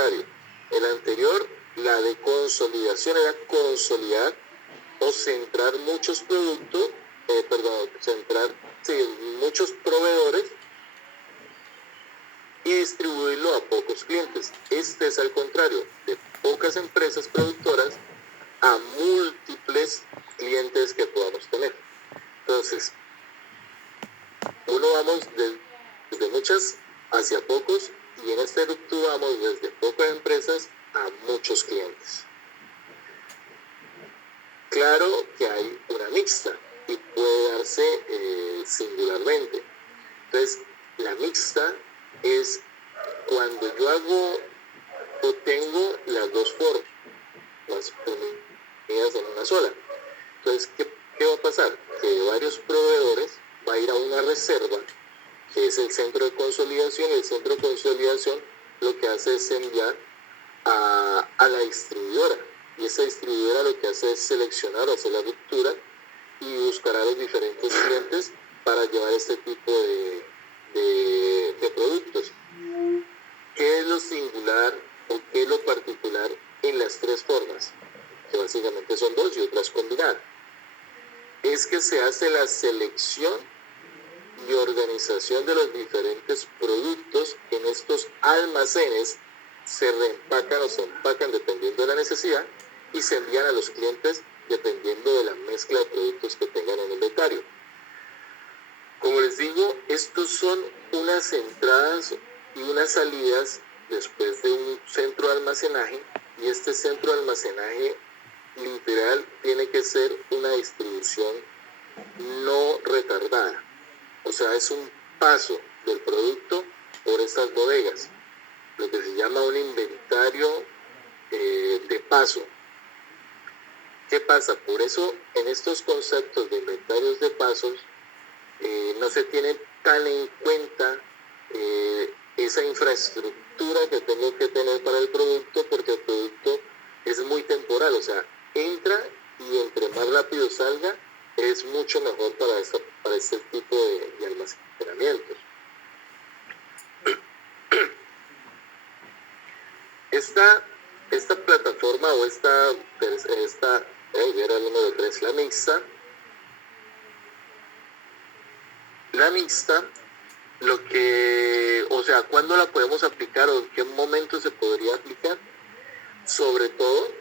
contrario. El anterior, la de consolidación, era consolidar o centrar muchos productos, centrar muchos proveedores y distribuirlo a pocos clientes. Este es al contrario, de pocas empresas productoras a múltiples clientes que podamos tener. Entonces, vamos desde muchas hacia pocos, y en este ruptura vamos desde pocas empresas a muchos clientes. Claro que hay una mixta y puede darse singularmente. Entonces, la mixta es cuando yo hago o tengo las dos formas unidas en una sola. Entonces, ¿qué va a pasar? Que de varios proveedores va a ir a una reserva, que es el centro de consolidación, y el centro de consolidación lo que hace es enviar a la distribuidora, y esa distribuidora lo que hace es seleccionar o hacer la ruptura y buscar a los diferentes clientes para llevar este tipo de productos. ¿Qué es lo singular o qué es lo particular en las tres formas? Que básicamente son dos y otras combinadas. Es que se hace la selección y organización de los diferentes productos en estos almacenes, se reempacan o se empacan dependiendo de la necesidad y se envían a los clientes dependiendo de la mezcla de productos que tengan en el inventario. Como les digo, estos son unas entradas y unas salidas después de un centro de almacenaje, y este centro de almacenaje literal tiene que ser una distribución no retardada. O sea, es un paso del producto por estas bodegas, lo que se llama un inventario de paso. ¿Qué pasa? Por eso en estos conceptos de inventarios de pasos no se tiene tan en cuenta esa infraestructura que tengo que tener para el producto, porque el producto es muy temporal, o sea, entra y entre más rápido salga es mucho mejor para este tipo de almacenamientos. Esta plataforma o era el número 3, la mixta. La mixta, ¿cuándo la podemos aplicar o en qué momento se podría aplicar? Sobre todo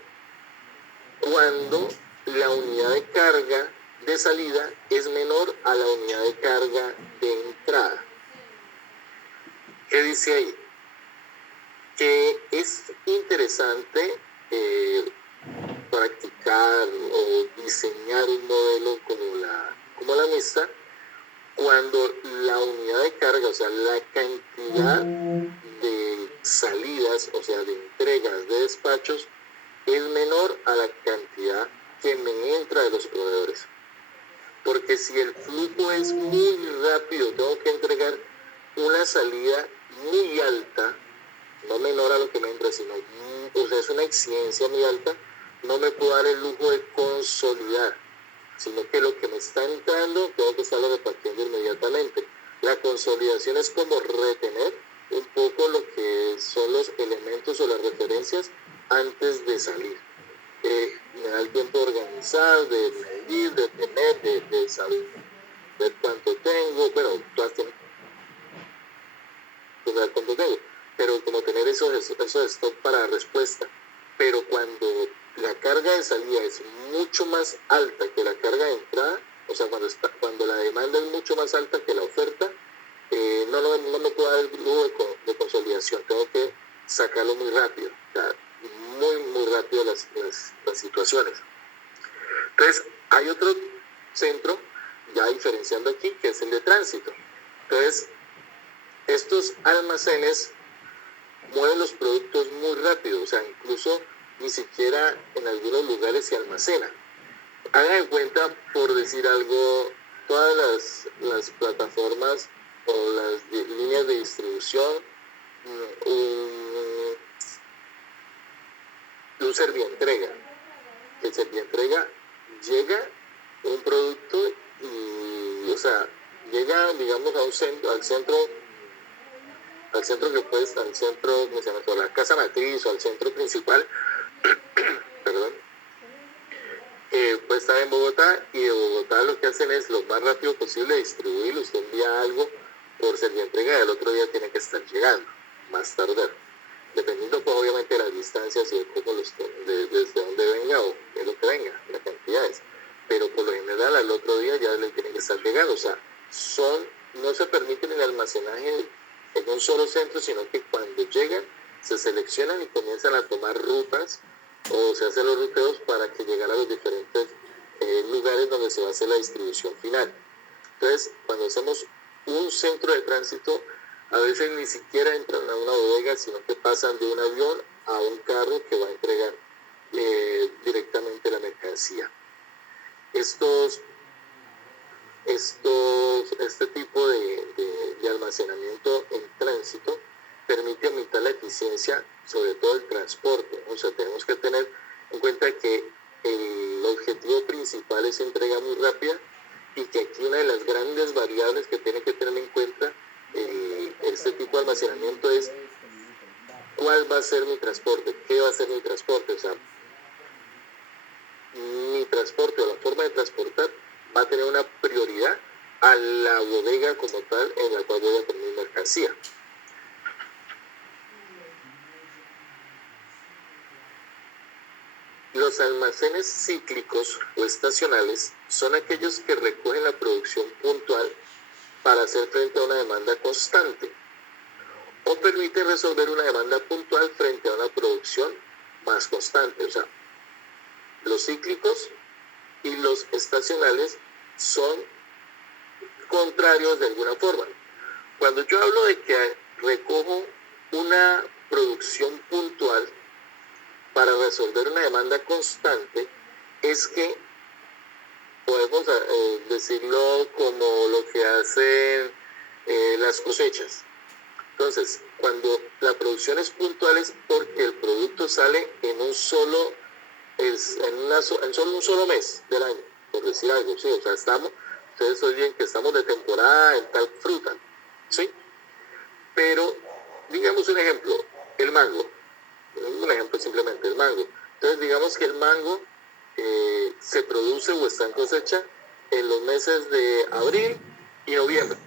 cuando la unidad de carga de salida es menor a la unidad de carga de entrada. ¿Qué dice ahí? Que es interesante practicar o diseñar un modelo como la mixta cuando la unidad de carga, o sea, la cantidad de salidas, o sea, de entregas, de despachos, es menor a la cantidad que me entra de los proveedores. Porque si el flujo es muy rápido, tengo que entregar una salida muy alta, no menor a lo que me entra, sino, es una exigencia muy alta, no me puedo dar el lujo de consolidar, sino que lo que me está entrando tengo que estarlo repartiendo inmediatamente. La consolidación es como retener un poco lo que son los elementos o las referencias antes de salir. Me da el tiempo de organizar, de medir, de tener, de saber cuánto tengo, bueno, todas tienen que saber cuánto tengo, pero como tener esos stock para respuesta. Pero cuando la carga de salida es mucho más alta que la carga de entrada, o sea, cuando la demanda es mucho más alta que la oferta, no me puedo dar el lujo de consolidación, tengo que sacarlo muy rápido, o sea, muy rápido las situaciones. Entonces, hay otro centro, ya diferenciando aquí, que es el de tránsito. Entonces, estos almacenes mueven los productos muy rápido, o sea, incluso ni siquiera en algunos lugares se almacena. Hagan en cuenta, por decir algo, todas las plataformas o las líneas de distribución, un servientrega. El servientrega llega un producto y, o sea, llega, digamos, al centro al centro que puede estar, al centro, o la casa matriz o al centro principal, perdón, puede estar en Bogotá, y de Bogotá lo que hacen es lo más rápido posible distribuirlo. Usted envía algo por entrega y el otro día tiene que estar llegando, más tardar, dependiendo pues obviamente de las distancias y de cómo desde dónde venga o de lo que venga, las cantidades, pero por lo general al otro día ya le tienen que estar llegando. O sea, no se permite el almacenaje en un solo centro, sino que cuando llegan se seleccionan y comienzan a tomar rutas o se hacen los ruteos para que lleguen a los diferentes lugares donde se va a hacer la distribución final. Entonces, cuando hacemos un centro de tránsito, a veces ni siquiera entran a una bodega, sino que pasan de un avión a un carro que va a entregar directamente la mercancía. Este tipo de almacenamiento en tránsito permite aumentar la eficiencia, sobre todo el transporte. O sea, tenemos que tener en cuenta que el objetivo principal es entrega muy rápida, y que aquí una de las grandes variables que tiene que tener en cuenta este tipo de almacenamiento es cuál va a ser mi transporte, qué va a ser mi transporte. O sea, mi transporte o la forma de transportar va a tener una prioridad a la bodega como tal en la cual voy a poner mi mercancía. Los almacenes cíclicos o estacionales son aquellos que recogen la producción puntual para hacer frente a una demanda constante, o permiten resolver una demanda puntual frente a una producción más constante. O sea, los cíclicos y los estacionales son contrarios de alguna forma. Cuando yo hablo de que recojo una producción puntual para resolver una demanda constante, es que podemos decirlo como lo que hacen las cosechas. Entonces, cuando la producción es puntual es porque el producto sale en solo un solo mes del año, por decir algo, ¿sí? O sea, ustedes oyen que estamos de temporada en tal fruta, ¿sí? Pero, digamos un ejemplo, el mango. Un ejemplo simplemente, el mango. Entonces, digamos que el mango se produce o está en cosecha en los meses de abril y noviembre.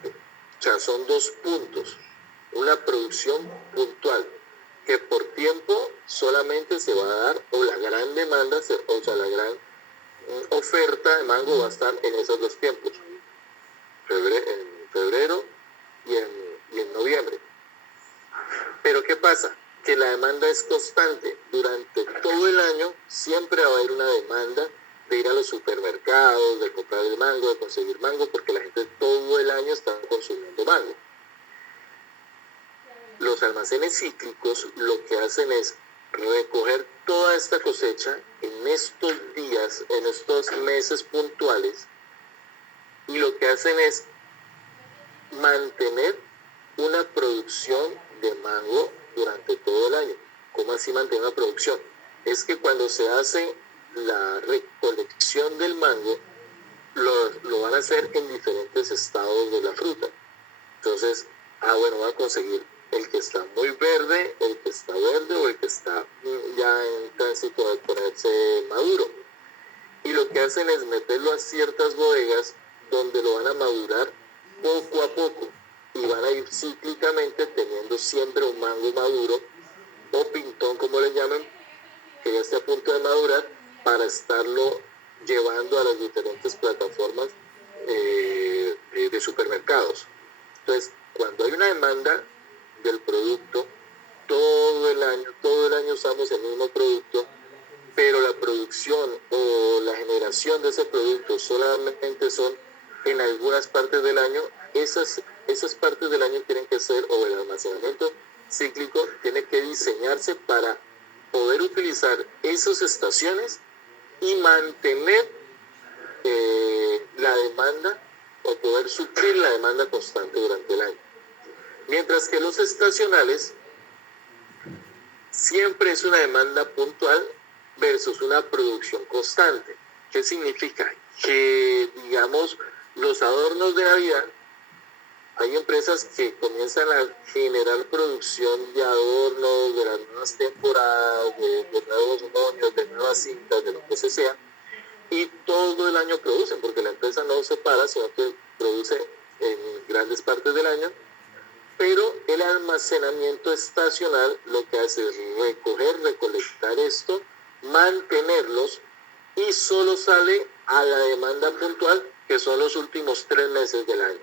O sea, son 2 puntos. Una producción puntual que por tiempo solamente se va a dar, o la gran demanda, o sea, la gran oferta de mango va a estar en esos 2 tiempos, en febrero y en noviembre. Pero ¿qué pasa? Que la demanda es constante. Durante todo el año siempre va a haber una demanda de ir a los supermercados, de comprar el mango, de conseguir mango, porque la gente todo el año está consumiendo mango. Los almacenes cíclicos lo que hacen es recoger toda esta cosecha en estos días, en estos meses puntuales, y lo que hacen es mantener una producción de mango durante todo el año. ¿Cómo así mantener una producción? Es que cuando se hace la recolección del mango, lo van a hacer en diferentes estados de la fruta. Entonces, van a conseguir el que está muy verde, el que está verde o el que está ya en tránsito de ponerse maduro. Y lo que hacen es meterlo a ciertas bodegas donde lo van a madurar poco a poco y van a ir cíclicamente teniendo siempre un mango maduro o pintón, como le llaman, que ya esté a punto de madurar, para estarlo llevando a las diferentes plataformas de supermercados. Entonces, cuando hay una demanda del producto, todo el año usamos el mismo producto, pero la producción o la generación de ese producto solamente son en algunas partes del año. Esas partes del año tienen que ser, o el almacenamiento cíclico tiene que diseñarse para poder utilizar esas estaciones y mantener la demanda, o poder suplir la demanda constante durante el año. Mientras que los estacionales siempre es una demanda puntual versus una producción constante. ¿Qué significa? Que, digamos, los adornos de Navidad, hay empresas que comienzan a generar producción de adornos de las nuevas temporadas, de nuevos moños, de nuevas cintas, de lo que sea, y todo el año producen, porque la empresa no se para, sino que produce en grandes partes del año, pero el almacenamiento estacional lo que hace es recolectar esto, mantenerlos, y solo sale a la demanda puntual, que son los últimos 3 meses del año.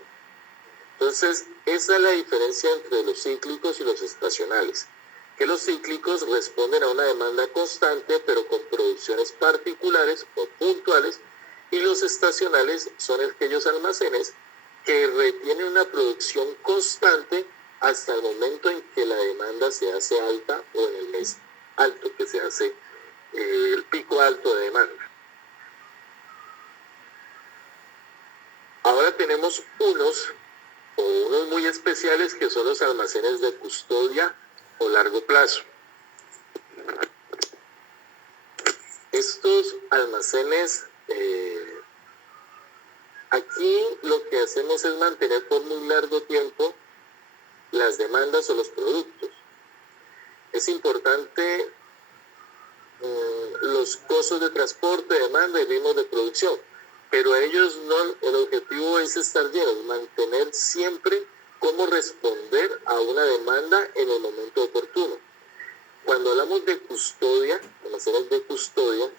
Entonces, esa es la diferencia entre los cíclicos y los estacionales, que los cíclicos responden a una demanda constante, pero con producciones particulares o puntuales, y los estacionales son aquellos almacenes que retienen una producción constante hasta el momento en que la demanda se hace alta, o en el mes alto, que se hace el pico alto de demanda. Ahora tenemos unos muy especiales, que son los almacenes de custodia o largo plazo. Estos almacenes, aquí lo que hacemos es mantener por muy largo tiempo las demandas o los productos. Es importante los costos de transporte, demanda y ritmos de producción, pero ellos no, el objetivo es estar llenos, mantener siempre cómo responder a una demanda en el momento oportuno. Cuando hablamos de custodia, almacenes de custodia,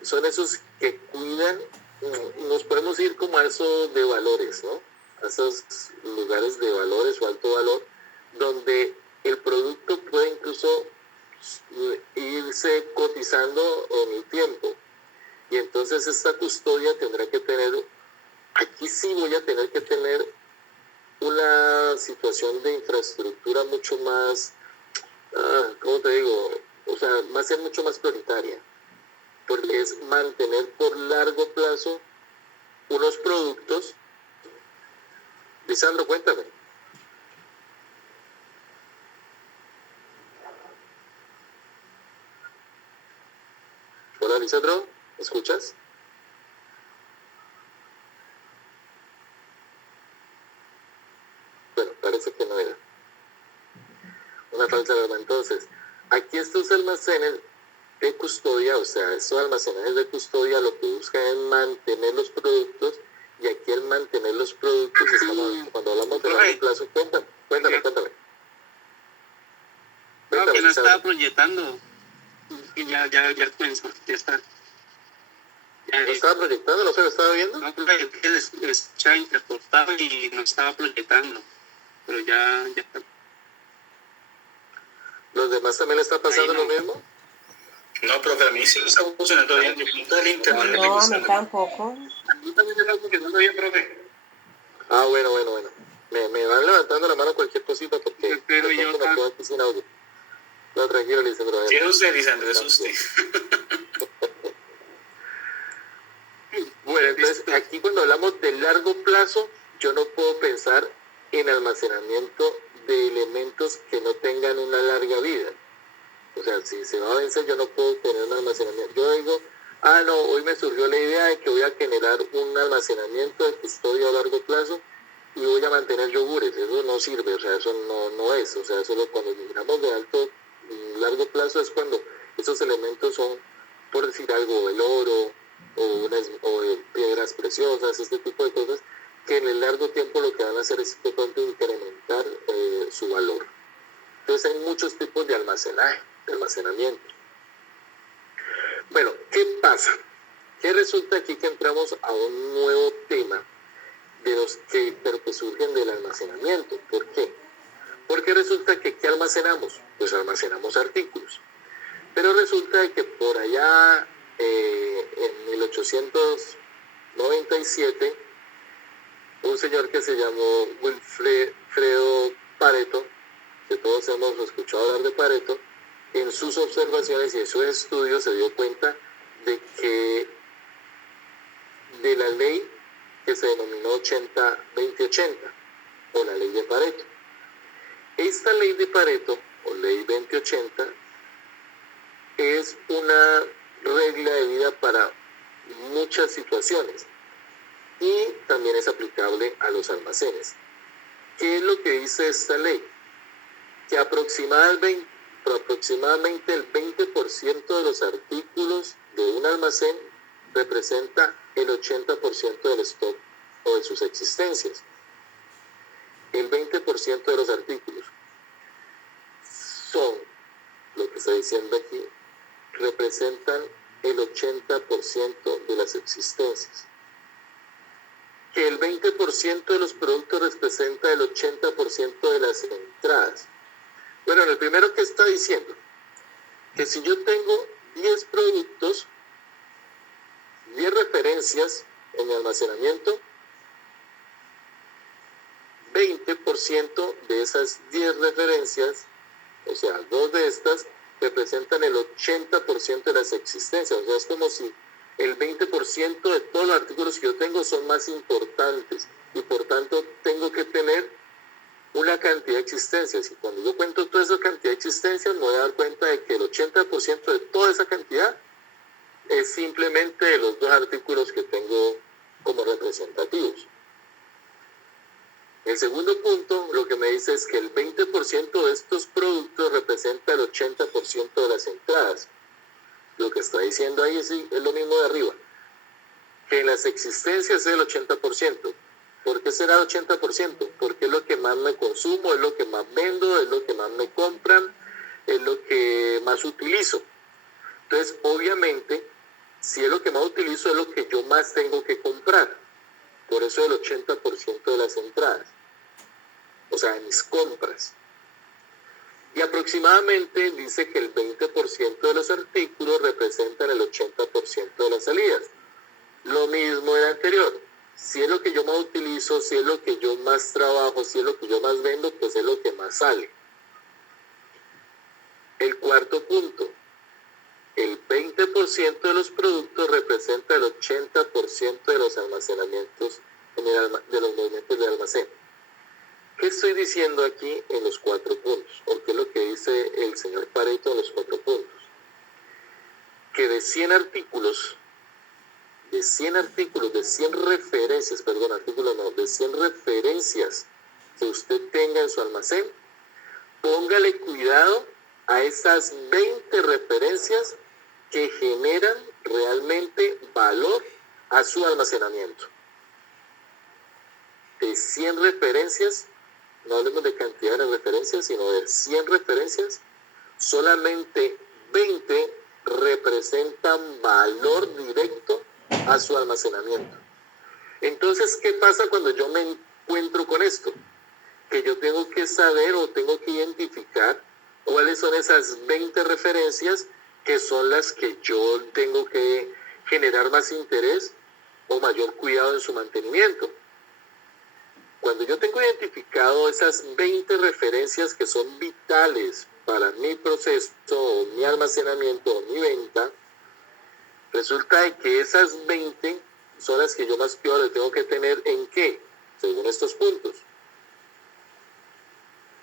son esos que cuidan, nos podemos ir como a esos de valores, ¿no? A esos lugares de valores o alto valor, donde el producto puede incluso irse cotizando en el tiempo. Y entonces esta custodia tendrá que tener, aquí sí voy a tener que tener una situación de infraestructura mucho más, ¿cómo te digo? O sea, va a ser mucho más prioritaria, porque es mantener por largo plazo unos productos. Lisandro, cuéntame. Hola, Lisandro, ¿me escuchas? Bueno, parece que no era. Una falsa alarma. Entonces, aquí estos almacenes de custodia, o sea, estos almacenes de custodia lo que buscan es mantener los productos, y aquí el mantener los productos, cuando hablamos de largo plazo, cuéntame. No, que no estaba proyectando. Y ya comenzó, ya está. ¿No estaba proyectando? ¿No se lo estaba viendo? No, porque escuchaba intercortado y no estaba proyectando. Pero ya está. ¿Los demás también le está pasando lo mismo? No, profe, a mí sí está funcionando bien. El punto del internet. No, a mí tampoco. A mí también está funcionando bien, profe. Bueno. Me van levantando la mano cualquier cosita, porque pero yo me quedo aquí sin audio. No, tranquilo, Lisandro. Sí, es usted, Lisandro, es usted. Bueno, entonces aquí cuando hablamos de largo plazo, yo no puedo pensar en almacenamiento de elementos que no tengan una larga vida. O sea, si se va a vencer, yo no puedo tener un almacenamiento. Yo digo, no, hoy me surgió la idea de que voy a generar un almacenamiento de custodia a largo plazo y voy a mantener yogures. Eso no sirve, o sea, eso no es. O sea, solo cuando miramos de alto largo plazo es cuando esos elementos son, por decir algo, el oro o piedras preciosas, este tipo de cosas, que en el largo tiempo lo que van a hacer es de pronto incrementar su valor. Entonces hay muchos tipos de almacenamiento. Bueno, ¿qué pasa? Que resulta aquí que entramos a un nuevo tema pero que surgen del almacenamiento. ¿Por qué? Porque resulta que ¿qué almacenamos? Pues almacenamos artículos. Pero resulta que por allá en 1897, un señor que se llamó Wilfredo Pareto, que todos hemos escuchado hablar de Pareto, en sus observaciones y en sus estudios se dio cuenta de que de la ley que se denominó 80-20-80, o la ley de Pareto. Esta ley de Pareto, o ley 20-80, es una regla de vida para muchas situaciones y también es aplicable a los almacenes. ¿Qué es lo que dice esta ley? Que aproximadamente el 20% de los artículos de un almacén representa el 80% del stock o de sus existencias. El 20% de los artículos son, lo que está diciendo aquí, representan el 80% de las existencias. Que el 20% de los productos representa el 80% de las entradas. Bueno, el primero que está diciendo, que si yo tengo 10 productos, 10 referencias en mi almacenamiento, 20% de esas 10 referencias, o sea, 2 de estas, representan el 80% de las existencias. O sea, es como si el 20% de todos los artículos que yo tengo son más importantes y por tanto tengo que tener una cantidad de existencias. Y cuando yo cuento toda esa cantidad de existencias, me voy a dar cuenta de que el 80% de toda esa cantidad es simplemente de los 2 artículos que tengo como representativos. El segundo punto, lo que me dice es que el 20% de estos productos representa el 80% de las entradas. Lo que está diciendo ahí es lo mismo de arriba, que en las existencias es el 80%. ¿Por qué será el 80%? Porque es lo que más me consumo, es lo que más vendo, es lo que más me compran, es lo que más utilizo. Entonces, obviamente, si es lo que más utilizo, es lo que yo más tengo que comprar. Por eso el 80% de las entradas, o sea, de mis compras. Y aproximadamente dice que el 20% de los artículos representan el 80% de las salidas. Lo mismo del anterior. Si es lo que yo más utilizo, si es lo que yo más trabajo, si es lo que yo más vendo, pues es lo que más sale. El cuarto punto. El 20% de los productos representa el 80% de los almacenamientos, de los movimientos de almacén. ¿Qué estoy diciendo aquí en los 4 puntos? ¿O qué es lo que dice el señor Pareto en los 4 puntos? Que de 100 artículos, de 100 referencias que usted tenga en su almacén, póngale cuidado a esas 20 referencias que generan realmente valor a su almacenamiento. De 100 referencias, no hablemos de cantidad de referencias, sino de 100 referencias, solamente 20 representan valor directo a su almacenamiento. Entonces, ¿qué pasa cuando yo me encuentro con esto? Que yo tengo que saber o tengo que identificar cuáles son esas 20 referencias que son las que yo tengo que generar más interés o mayor cuidado en su mantenimiento. Cuando yo tengo identificado esas 20 referencias que son vitales para mi proceso o mi almacenamiento o mi venta, resulta de que esas 20 son las que yo más cuidado le tengo que tener ¿en qué? Según estos puntos.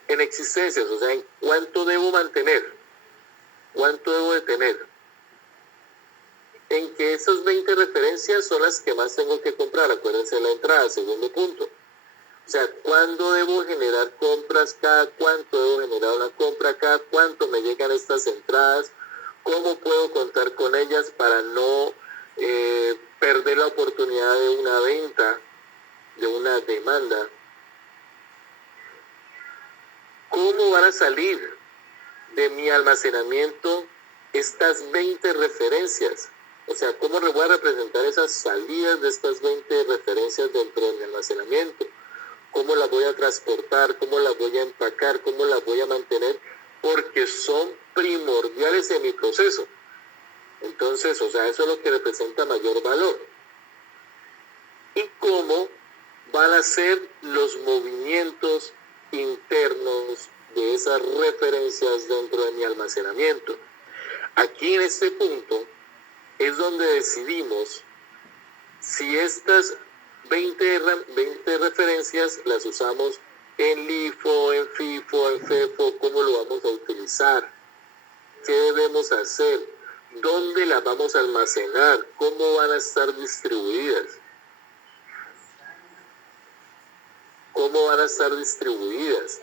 En existencias, o sea, en cuánto debo mantener, cuánto debo de tener. En que esas 20 referencias son las que más tengo que comprar, acuérdense de la entrada, segundo punto. O sea, ¿cuándo debo generar compras? ¿Cada cuánto debo generar una compra? ¿Cada cuánto me llegan estas entradas? ¿Cómo puedo contar con ellas para no perder la oportunidad de una venta, de una demanda? ¿Cómo van a salir de mi almacenamiento estas 20 referencias? O sea, ¿cómo le voy a representar esas salidas de estas 20 referencias dentro de mi almacenamiento? ¿Cómo las voy a transportar? ¿Cómo las voy a empacar? ¿Cómo las voy a mantener? Porque son primordiales en mi proceso. Entonces, o sea, eso es lo que representa mayor valor. ¿Y cómo van a ser los movimientos internos de esas referencias dentro de mi almacenamiento? Aquí en este punto es donde decidimos si estas 20 referencias las usamos en LIFO, en FIFO, en FEFO, cómo lo vamos a utilizar, qué debemos hacer, dónde las vamos a almacenar, cómo van a estar distribuidas, cómo cómo van a estar distribuidas,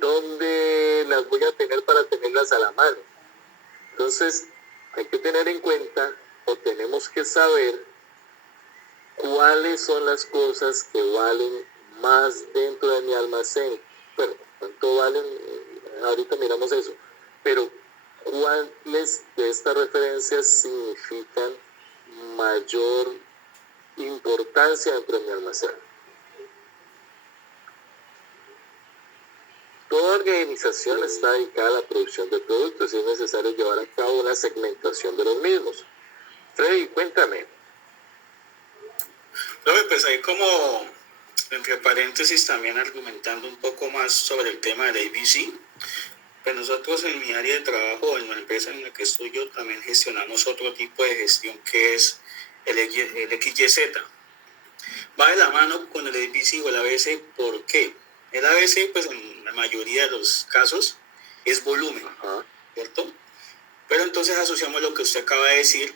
dónde las voy a tener para tenerlas a la mano. Entonces, hay que tener en cuenta o tenemos que saber cuáles son las cosas que valen más dentro de mi almacén. Bueno, ¿cuánto valen? Ahorita miramos eso. Pero, ¿cuáles de estas referencias significan mayor importancia dentro de mi almacén? Toda organización está dedicada a la producción de productos y es necesario llevar a cabo una segmentación de los mismos. Freddy, cuéntame. Pues ahí como entre paréntesis también argumentando un poco más sobre el tema del ABC, pues nosotros en mi área de trabajo, en la empresa en la que estoy yo, también gestionamos otro tipo de gestión que es el XYZ. Va de la mano con el ABC o el ABC, ¿por qué? El ABC, pues en la mayoría de los casos, es volumen, ¿cierto? Pero entonces asociamos lo que usted acaba de decir,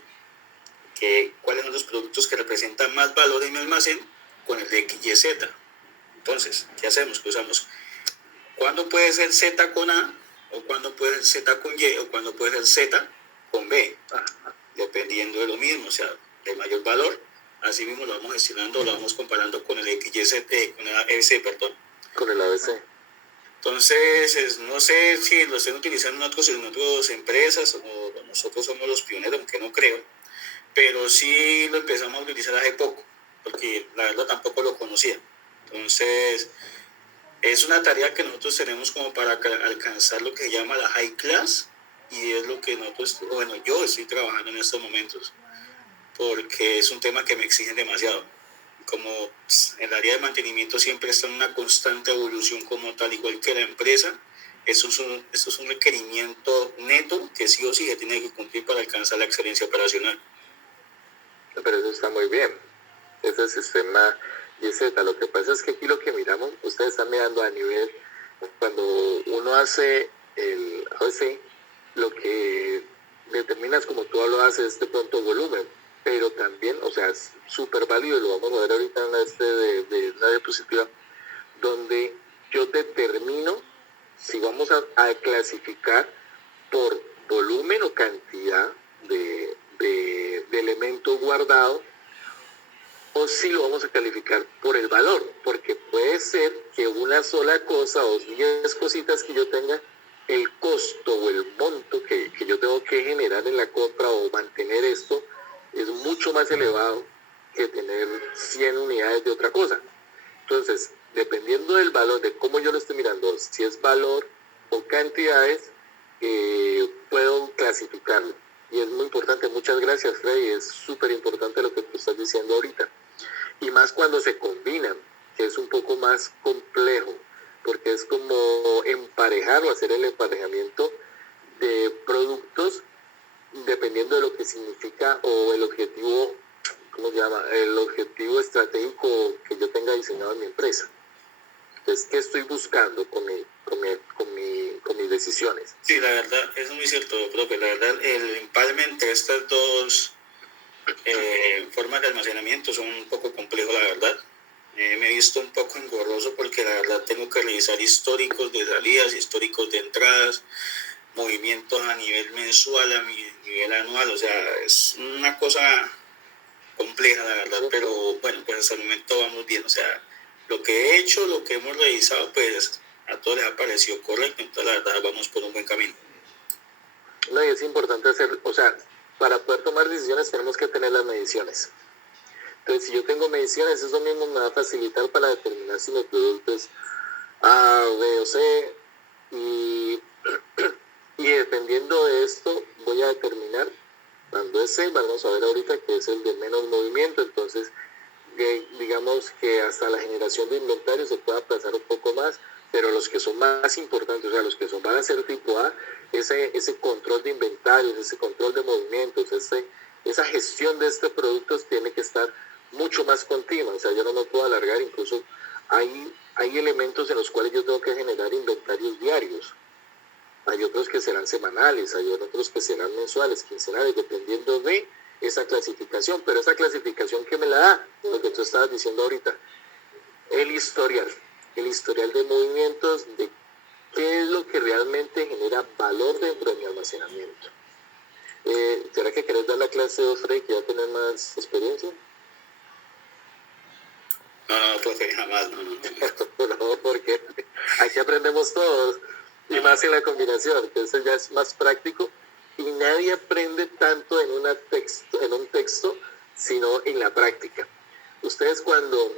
que cuáles son los productos que representan más valor en mi almacén, con el de XYZ. Entonces, ¿qué hacemos? Que usamos, ¿cuándo puede ser Z con A? ¿O cuándo puede ser Z con Y? ¿O cuándo puede ser Z con B? Dependiendo de lo mismo, o sea, de mayor valor. Así mismo lo vamos gestionando, lo vamos comparando con el XYZ, con el ABC, perdón. Con el ABC. Entonces, no sé si lo estén utilizando en otras empresas o nosotros somos los pioneros, aunque no creo, pero sí lo empezamos a utilizar hace poco, porque la verdad tampoco lo conocía. Entonces, es una tarea que nosotros tenemos como para alcanzar lo que se llama la high class, y es lo que nosotros, bueno, yo estoy trabajando en estos momentos, porque es un tema que me exigen demasiado. Como el área de mantenimiento siempre está en una constante evolución como tal, igual que la empresa, esto es un requerimiento neto que sí o sí se tiene que cumplir para alcanzar la excelencia operacional. Pero eso está muy bien. Ese sistema YZ, lo que pasa es que aquí lo que miramos, ustedes están mirando a nivel, cuando uno hace el ABC, lo que determinas, como tú lo haces, de pronto volumen, pero también, o sea, es súper válido, y lo vamos a ver ahorita en de la diapositiva, donde yo determino si vamos a clasificar por volumen o cantidad de elemento guardado, o si lo vamos a calificar por el valor, porque puede ser que una sola cosa o 10 cositas que yo tenga, el costo o el monto que yo tengo que generar en la compra o mantener esto es mucho más elevado que tener 100 unidades de otra cosa. Entonces, dependiendo del valor, de cómo yo lo estoy mirando, si es valor o cantidades, puedo clasificarlo. Y es muy importante. Muchas gracias, Freddy. Es súper importante lo que tú estás diciendo ahorita. Y más cuando se combinan, que es un poco más complejo, porque es como emparejar o hacer el emparejamiento de productos dependiendo de lo que significa o el objetivo, ¿cómo se llama? El objetivo estratégico que yo tenga diseñado en mi empresa. Entonces, ¿qué estoy buscando con mis decisiones? Sí, la verdad, es muy cierto, profe. La verdad, el empalme entre estas dos formas de almacenamiento son un poco complejo, la verdad. Me he visto un poco engorroso porque la verdad tengo que revisar históricos de salidas, históricos de entradas, movimientos a nivel mensual, a nivel anual. O sea, es una cosa compleja, la verdad, pero bueno, pues hasta el momento vamos bien. O sea, lo que he hecho, lo que hemos revisado, pues a todos les ha parecido correcto. Entonces, la verdad, vamos por un buen camino. No, y es importante hacer, o sea, para poder tomar decisiones tenemos que tener las mediciones. Entonces, si yo tengo mediciones, eso mismo me va a facilitar para determinar si mi producto es A, B o C, y dependiendo de esto, voy a determinar cuando es C, vamos a ver ahorita que es el de menos movimiento. Entonces, digamos que hasta la generación de inventario se puede aplazar un poco más, pero los que son más importantes, o sea, los que van a ser tipo A, ese control de inventarios, ese control de movimientos, esa gestión de este producto tiene que estar mucho más continua. O sea, yo no me puedo alargar. Incluso hay elementos en los cuales yo tengo que generar inventarios diarios. Hay otros que serán semanales, hay otros que serán mensuales, quincenales, dependiendo de esa clasificación. Pero esa clasificación que me la da, lo que tú estabas diciendo ahorita, el historial de movimientos, de qué es lo que realmente genera valor dentro de mi almacenamiento. ¿Será que querés dar la clase de Freddy, que ya tenés más experiencia? No, profe, jamás, no. No, porque aquí aprendemos todos, y más en la combinación, que eso ya es más práctico, y nadie aprende tanto en un texto, sino en la práctica. Ustedes cuando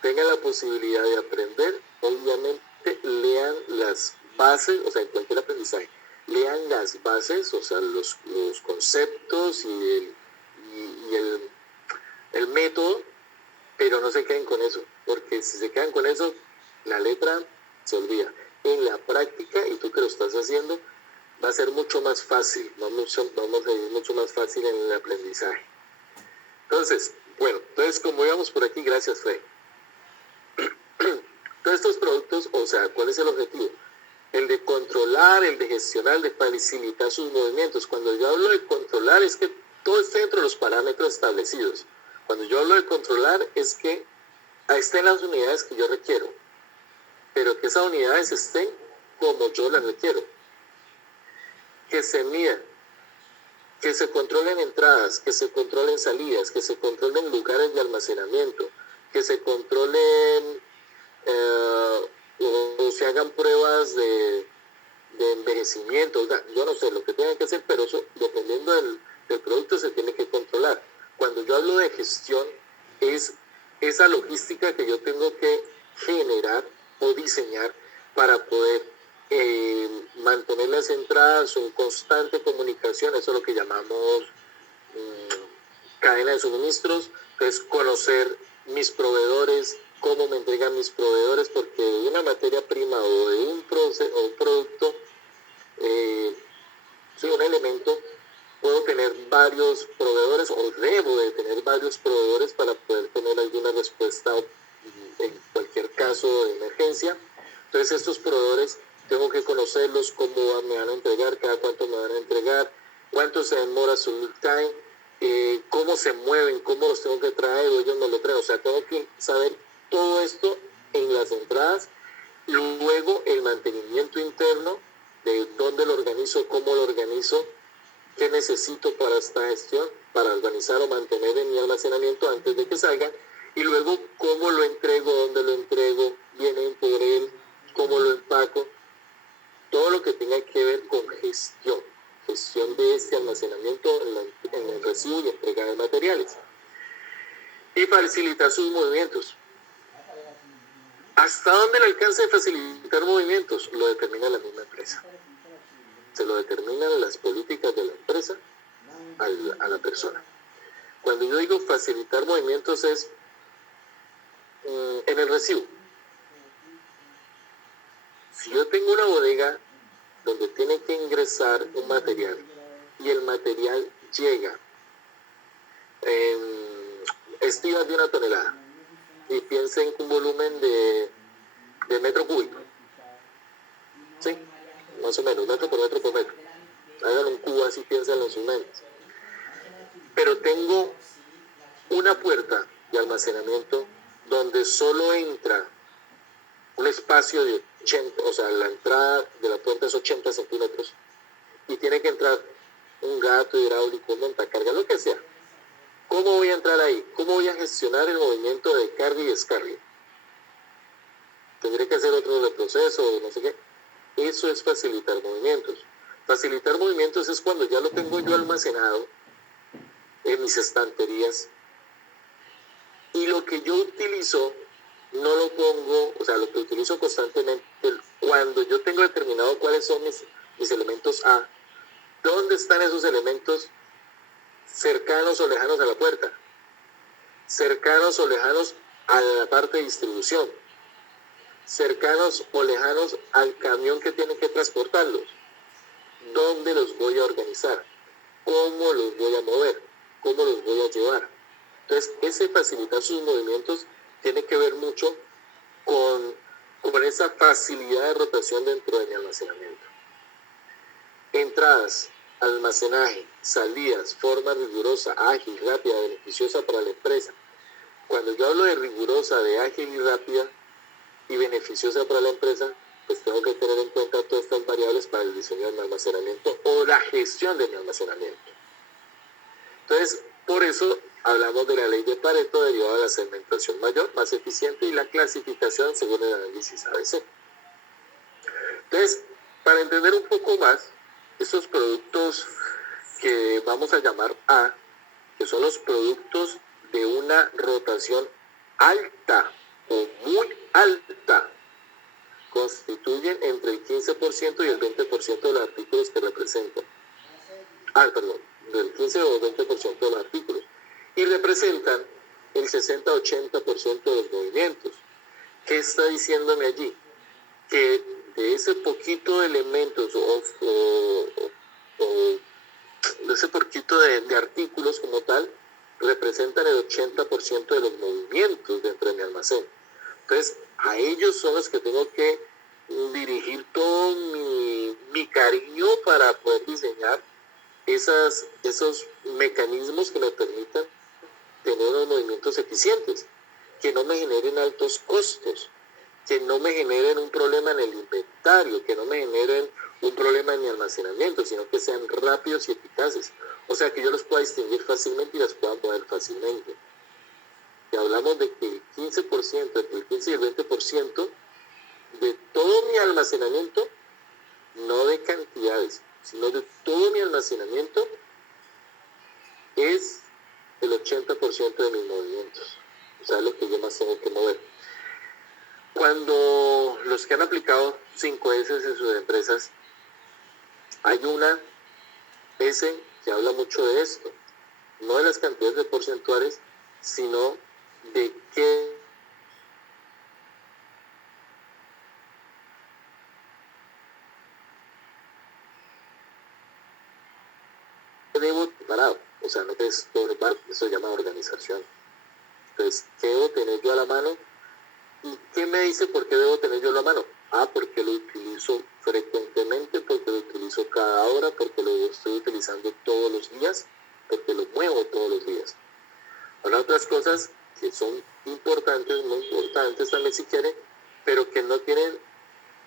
tengan la posibilidad de aprender, obviamente lean las bases, o sea, en cualquier aprendizaje, lean las bases, o sea, los conceptos y el método, pero no se queden con eso, porque si se quedan con eso, la letra se olvida. En la práctica, y tú que lo estás haciendo, va a ser mucho más fácil, vamos a ir mucho más fácil en el aprendizaje. Entonces, como íbamos por aquí, gracias, Fred. Todos estos productos, o sea, ¿cuál es el objetivo? El de controlar, el de gestionar, el de facilitar sus movimientos. Cuando yo hablo de controlar, es que todo esté dentro de los parámetros establecidos. Cuando yo hablo de controlar, es que estén las unidades que yo requiero, pero que esas unidades estén como yo las requiero. Que se midan, que se controlen entradas, que se controlen salidas, que se controlen lugares de almacenamiento, que se controlen o se hagan pruebas de envejecimiento. O sea, yo no sé lo que tengan que hacer, pero eso, dependiendo del producto, se tiene que controlar. Cuando yo hablo de gestión, es esa logística que yo tengo que generar o diseñar para poder mantener las entradas en constante comunicación. Eso es lo que llamamos cadena de suministros. Entonces, conocer mis proveedores, cómo me entregan mis proveedores, porque de una materia prima o de un producto, un elemento, puedo tener varios proveedores o debo de tener varios proveedores para poder tener alguna respuesta en cualquier caso de emergencia. Entonces estos proveedores tengo que conocerlos, cómo me van a entregar, cada cuánto me van a entregar, cuánto se demora su lead time, cómo se mueven, cómo los tengo que traer o ellos me lo traen. O sea, tengo que saber todo esto en las entradas. Luego el mantenimiento interno, de dónde lo organizo, cómo lo organizo, qué necesito para esta gestión, para organizar o mantener en mi almacenamiento antes de que salgan, y luego cómo lo entrego, dónde lo entrego, vienen por él, cómo lo empaco, todo lo que tenga que ver con gestión de este almacenamiento en el recibo y entrega de materiales, y facilitar sus movimientos. ¿Hasta dónde el alcance de facilitar movimientos? Lo determina la misma empresa. Se lo determinan las políticas de la empresa a la persona. Cuando yo digo facilitar movimientos es en el recibo. Si yo tengo una bodega donde tiene que ingresar un material y el material llega en estimas de 1 tonelada y piensen un volumen de metro cúbico, ¿sí? Más o menos, metro por metro. Hagan un cubo así, piensan en sus mentes. Pero tengo una puerta de almacenamiento donde solo entra un espacio de 80, o sea, la entrada de la puerta es 80 centímetros y tiene que entrar un gato hidráulico, un montacarga, lo que sea. ¿Cómo voy a entrar ahí? ¿Cómo voy a gestionar el movimiento de carga y descarga? ¿Tendré que hacer otro reproceso? No sé qué. Eso es facilitar movimientos. Facilitar movimientos es cuando ya lo tengo yo almacenado en mis estanterías y lo que yo utilizo no lo pongo, o sea, lo que utilizo constantemente, cuando yo tengo determinado cuáles son mis elementos A, ¿dónde están esos elementos cercanos o lejanos a la puerta? Cercanos o lejanos a la parte de distribución, cercanos o lejanos al camión que tiene que transportarlos. ¿Dónde los voy a organizar? ¿Cómo los voy a mover? ¿Cómo los voy a llevar? Entonces, ese facilitar sus movimientos tiene que ver mucho con esa facilidad de rotación dentro de mi almacenamiento. Entradas, almacenaje, salidas, forma rigurosa, ágil, rápida, beneficiosa para la empresa. Cuando yo hablo de rigurosa, de ágil y rápida y beneficiosa para la empresa, pues tengo que tener en cuenta todas estas variables para el diseño de mi almacenamiento o la gestión de mi almacenamiento. Entonces, por eso hablamos de la ley de Pareto derivada de la segmentación mayor, más eficiente, y la clasificación según el análisis ABC. Entonces, para entender un poco más, estos productos que vamos a llamar A, que son los productos de una rotación alta o muy alta, constituyen entre el 15% y el 20% de los artículos que representan. Del 15 o 20% de los artículos. Y representan el 60-80% de los movimientos. ¿Qué está diciéndome allí? Que de ese poquito de elementos o de ese poquito de artículos como tal, representan el 80% de los movimientos dentro de mi almacén. Entonces, a ellos son los que tengo que dirigir todo mi cariño para poder diseñar esos mecanismos que me permitan tener unos movimientos eficientes, que no me generen altos costos, que no me generen un problema en el inventario, que no me generen un problema en mi almacenamiento, sino que sean rápidos y eficaces. O sea, que yo los pueda distinguir fácilmente y las pueda mover fácilmente. Y hablamos de que el 15%, entre el 15 y el 20% de todo mi almacenamiento, no de cantidades, sino de todo mi almacenamiento, es el 80% de mis movimientos. O sea, lo que yo más tengo que mover. Cuando los que han aplicado 5S en sus empresas, hay una S que habla mucho de esto, no de las cantidades de porcentuales, sino de qué debo preparar. O sea, no es normal, eso se llama organización. Entonces, ¿qué debo tener yo a la mano? ¿Y qué me dice por qué debo tener yo a la mano? Porque lo utilizo frecuentemente, porque lo utilizo cada hora, porque lo estoy utilizando todos los días, porque lo muevo todos los días. Habrá otras cosas que son importantes, muy importantes también si quieren, pero que no tienen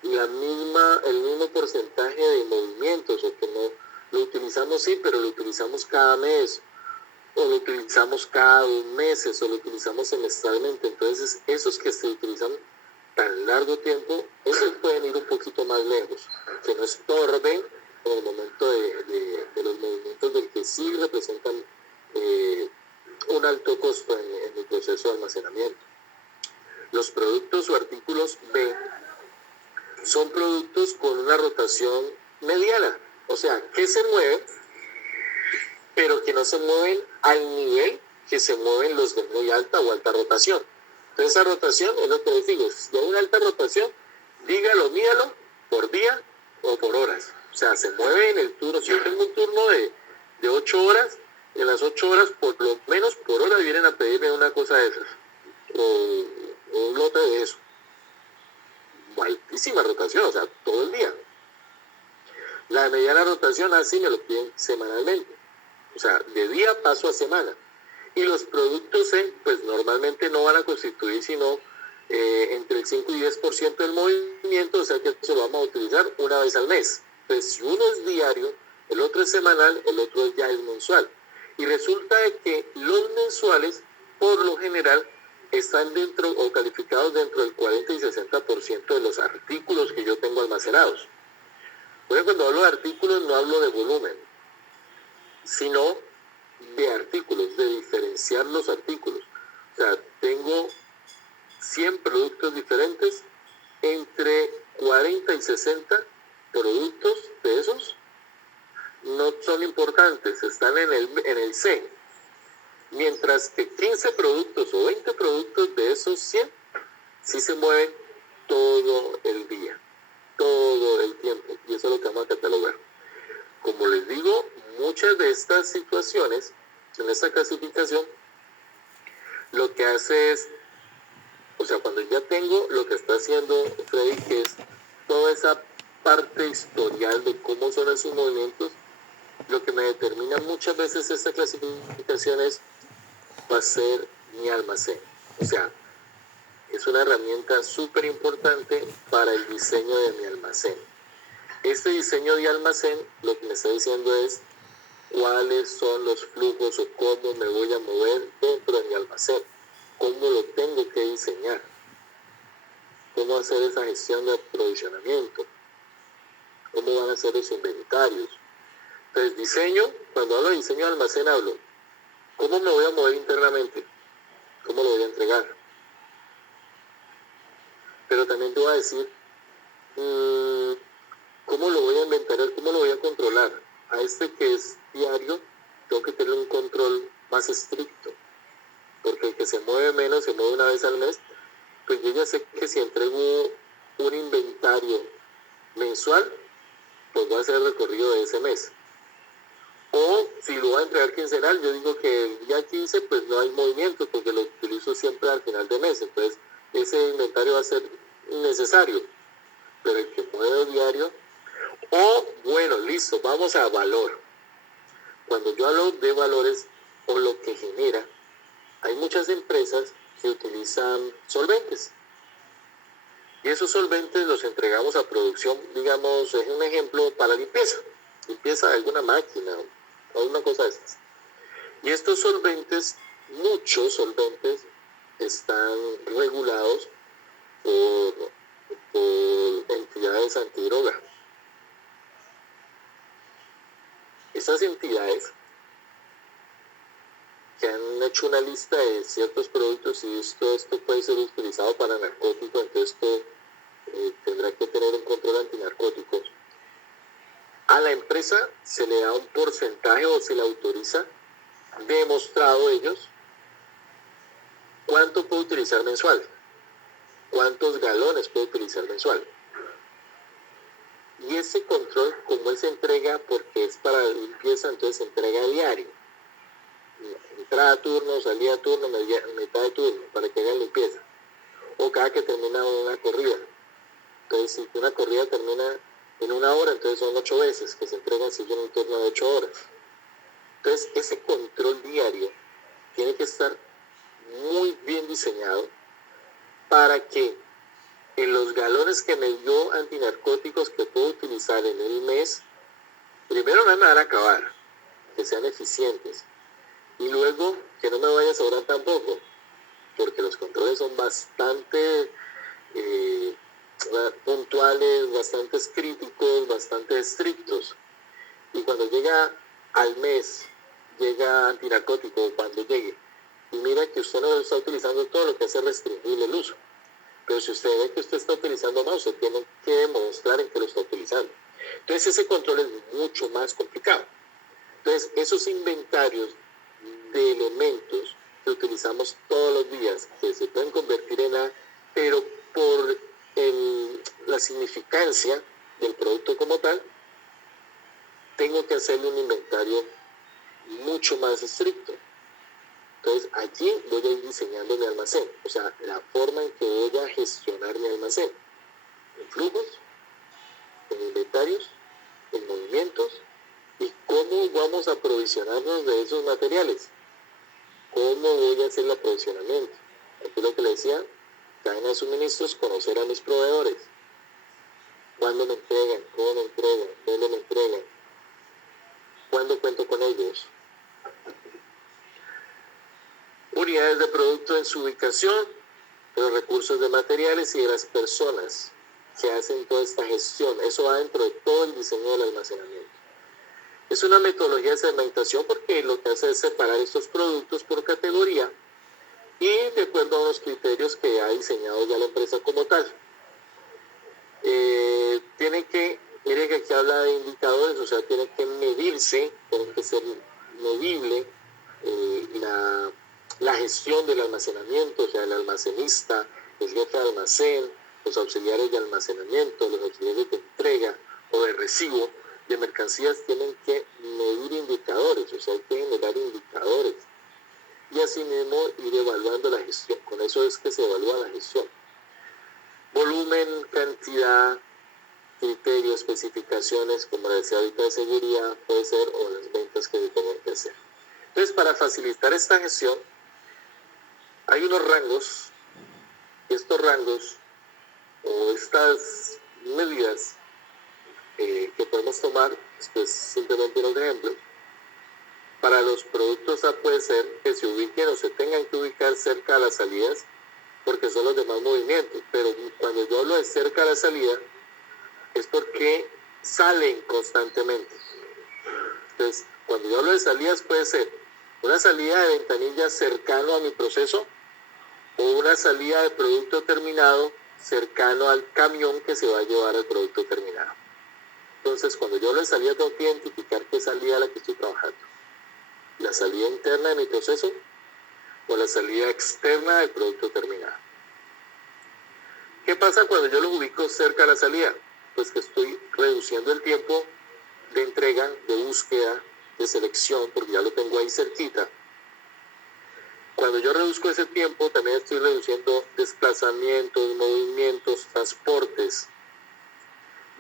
el mismo porcentaje de movimientos, o que no lo utilizamos, sí, pero lo utilizamos cada mes, o lo utilizamos cada 2 meses, o lo utilizamos semestralmente. Entonces, esos que se utilizan tan largo tiempo, esos pueden ir un poquito más lejos, que no estorben en el momento de los movimientos del que sí representan un alto costo en el proceso de almacenamiento. Los productos o artículos B son productos con una rotación mediana, o sea, que se mueven, pero que no se mueven al nivel que se mueven los de muy alta o alta rotación. Entonces, esa rotación es lo que les digo, de una alta rotación, mídalo por día o por horas. O sea, se mueve en el turno. Si yo tengo un turno de 8 horas, en las 8 horas, por lo menos por hora, vienen a pedirme una cosa de esas, o un lote de eso. Altísima rotación, o sea, todo el día. La mediana rotación, así me lo piden semanalmente. O sea, de día paso a semana. Y los productos C, pues normalmente no van a constituir sino entre el 5 y 10% del movimiento, o sea que eso lo vamos a utilizar una vez al mes. Entonces, si uno es diario, el otro es semanal, el otro ya es mensual. Y resulta de que los mensuales, por lo general, están dentro o calificados dentro del 40 y 60% de los artículos que yo tengo almacenados. Bueno, cuando hablo de artículos no hablo de volumen, sino de artículos, de diferenciar los artículos. O sea, tengo 100 productos diferentes, entre 40 y 60 productos de esos no son importantes, están en el C. Mientras que 15 productos o 20 productos de esos 100 sí se mueven todo el día, todo el tiempo, y eso es lo que vamos a catalogar. Como les digo, muchas de estas situaciones, en esta clasificación, lo que hace es, o sea, cuando ya tengo lo que está haciendo Freddy, que es toda esa parte historial de cómo son esos movimientos, lo que me determina muchas veces esta clasificación va a ser mi almacén. O sea, es una herramienta súper importante para el diseño de mi almacén. Este diseño de almacén lo que me está diciendo es cuáles son los flujos o cómo me voy a mover dentro de mi almacén, cómo lo tengo que diseñar, cómo hacer esa gestión de aprovisionamiento, cómo van a ser los inventarios. Entonces, diseño, cuando hablo de diseño de almacén, hablo cómo me voy a mover internamente, cómo lo voy a entregar. Pero también te voy a decir cómo lo voy a inventariar, cómo lo voy a controlar. A este que es diario, tengo que tener un control más estricto, porque el que se mueve menos, se mueve una vez al mes, pues yo ya sé que si entrego un inventario mensual, pues voy a hacer el recorrido de ese mes. O si lo voy a entregar quincenal, yo digo que el día 15 pues no hay movimiento porque lo utilizo siempre al final de mes. Entonces ese inventario va a ser innecesario. Pero el que mueve diario, o bueno, listo, vamos a valor. Cuando yo hablo de valores o lo que genera, hay muchas empresas que utilizan solventes. Y esos solventes los entregamos a producción, digamos, es un ejemplo para limpieza de alguna máquina o alguna cosa de estas. Y estos solventes, muchos solventes, están regulados por entidades antidroga. Estas entidades que han hecho una lista de ciertos productos y esto puede ser utilizado para narcóticos, entonces esto tendrá que tener un control antinarcóticos. A la empresa se le da un porcentaje o se le autoriza, demostrado ellos, cuánto puede utilizar mensual, cuántos galones puede utilizar mensual. Y ese control, como él se entrega, porque es para limpieza, entonces se entrega a diario. Entrada a turno, salida a turno, mitad de turno, para que hagan limpieza. O cada que termina una corrida. Entonces, si una corrida termina en 1 hora, entonces son 8 veces que se entregan si en un turno de 8 horas. Entonces, ese control diario tiene que estar muy bien diseñado para que en los galones que me dio antinarcóticos que puedo utilizar en el mes, primero no me van a acabar, que sean eficientes. Y luego, que no me vaya a sobrar tampoco, porque los controles son bastante puntuales, bastante críticos, bastante estrictos. Y cuando llega al mes, llega antinarcótico, cuando llegue, y mira que usted no está utilizando todo, lo que hace restringir el uso. Pero si usted ve que usted está utilizando más, usted tiene que demostrar en que lo está utilizando. Entonces ese control es mucho más complicado. Entonces esos inventarios de elementos que utilizamos todos los días, que se pueden convertir en A, pero por la significancia del producto como tal, tengo que hacerle un inventario mucho más estricto. Entonces allí voy a ir diseñando mi almacén, o sea, la forma en que voy a gestionar mi almacén, en flujos, en inventarios, en movimientos, y cómo vamos a aprovisionarnos de esos materiales, cómo voy a hacer el aprovisionamiento. Aquí lo que le decía, cadena de suministros, conocer a mis proveedores, cuándo me entregan, cómo me entregan, dónde me entregan, cuándo cuento con ellos. Unidades de producto en su ubicación, los recursos de materiales y de las personas que hacen toda esta gestión. Eso va dentro de todo el diseño del almacenamiento. Es una metodología de segmentación porque lo que hace es separar estos productos por categoría y de acuerdo a los criterios que ha diseñado ya la empresa como tal. Mire que aquí habla de indicadores, o sea, tiene que medirse, tiene que ser medible la gestión del almacenamiento, o sea, el almacenista, el jefe de almacén, los auxiliares de almacenamiento, los auxiliares de entrega o de recibo de mercancías tienen que medir indicadores, o sea, hay que generar indicadores y así mismo ir evaluando la gestión. Con eso es que se evalúa la gestión. Volumen, cantidad, criterios, especificaciones, como decía ahorita, de seguridad puede ser, o las ventas que se tengan que hacer. Entonces, para facilitar esta gestión, Hay unos rangos, y estos rangos o estas medidas que podemos tomar, pues simplemente unos ejemplos. Para los productos A puede ser que se ubiquen o se tengan que ubicar cerca a las salidas, porque son los demás movimientos. Pero cuando yo hablo de cerca a la salida, es porque salen constantemente. Entonces, cuando yo hablo de salidas, puede ser una salida de ventanilla cercano a mi proceso o una salida de producto terminado cercano al camión que se va a llevar el producto terminado. Entonces, cuando yo hablo de salida, tengo que identificar qué salida es la que estoy trabajando. La salida interna de mi proceso o la salida externa del producto terminado. ¿Qué pasa cuando yo lo ubico cerca de la salida? Pues que estoy reduciendo el tiempo de entrega, de búsqueda, de selección, porque ya lo tengo ahí cerquita. Cuando yo reduzco ese tiempo, también estoy reduciendo desplazamientos, movimientos, transportes,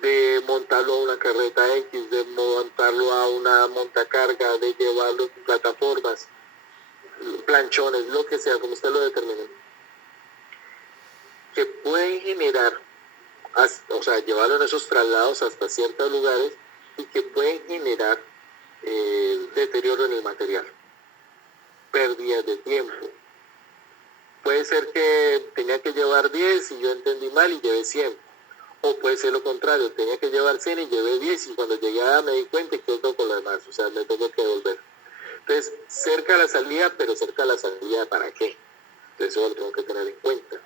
de montarlo a una carreta X, de montarlo a una montacarga, de llevarlo en plataformas, planchones, lo que sea, como usted lo determine, que pueden generar, o sea, llevarlo en esos traslados hasta ciertos lugares y que pueden generar deterioro en el material, pérdidas de tiempo. Puede ser que tenía que llevar 10 y yo entendí mal y llevé 100. O puede ser lo contrario, tenía que llevar 100 y llevé 10 y cuando llegué me di cuenta y quedó con lo demás, o sea, me tengo que devolver. Entonces, cerca a la salida, pero cerca a la salida, ¿para qué? Entonces, eso lo tengo que tener en cuenta.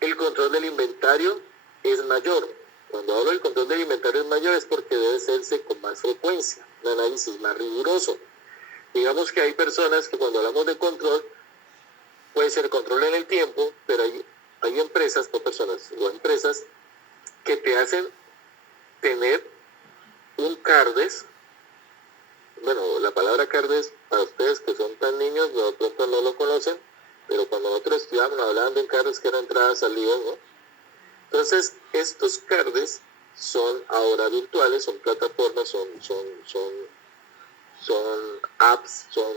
El control del inventario es mayor. Cuando hablo del control del inventario es mayor es porque debe hacerse con más frecuencia, un análisis más riguroso. Digamos que hay personas que cuando hablamos de control, puede ser control en el tiempo, pero hay empresas, no personas, o empresas que te hacen tener un CARDES. Bueno, la palabra CARDES, para ustedes que son tan niños, de pronto no lo conocen, pero cuando nosotros estudiábamos, hablaban de CARDES que era entrada, salida, ¿no? Entonces, estos CARDES son ahora virtuales, son plataformas, son apps, son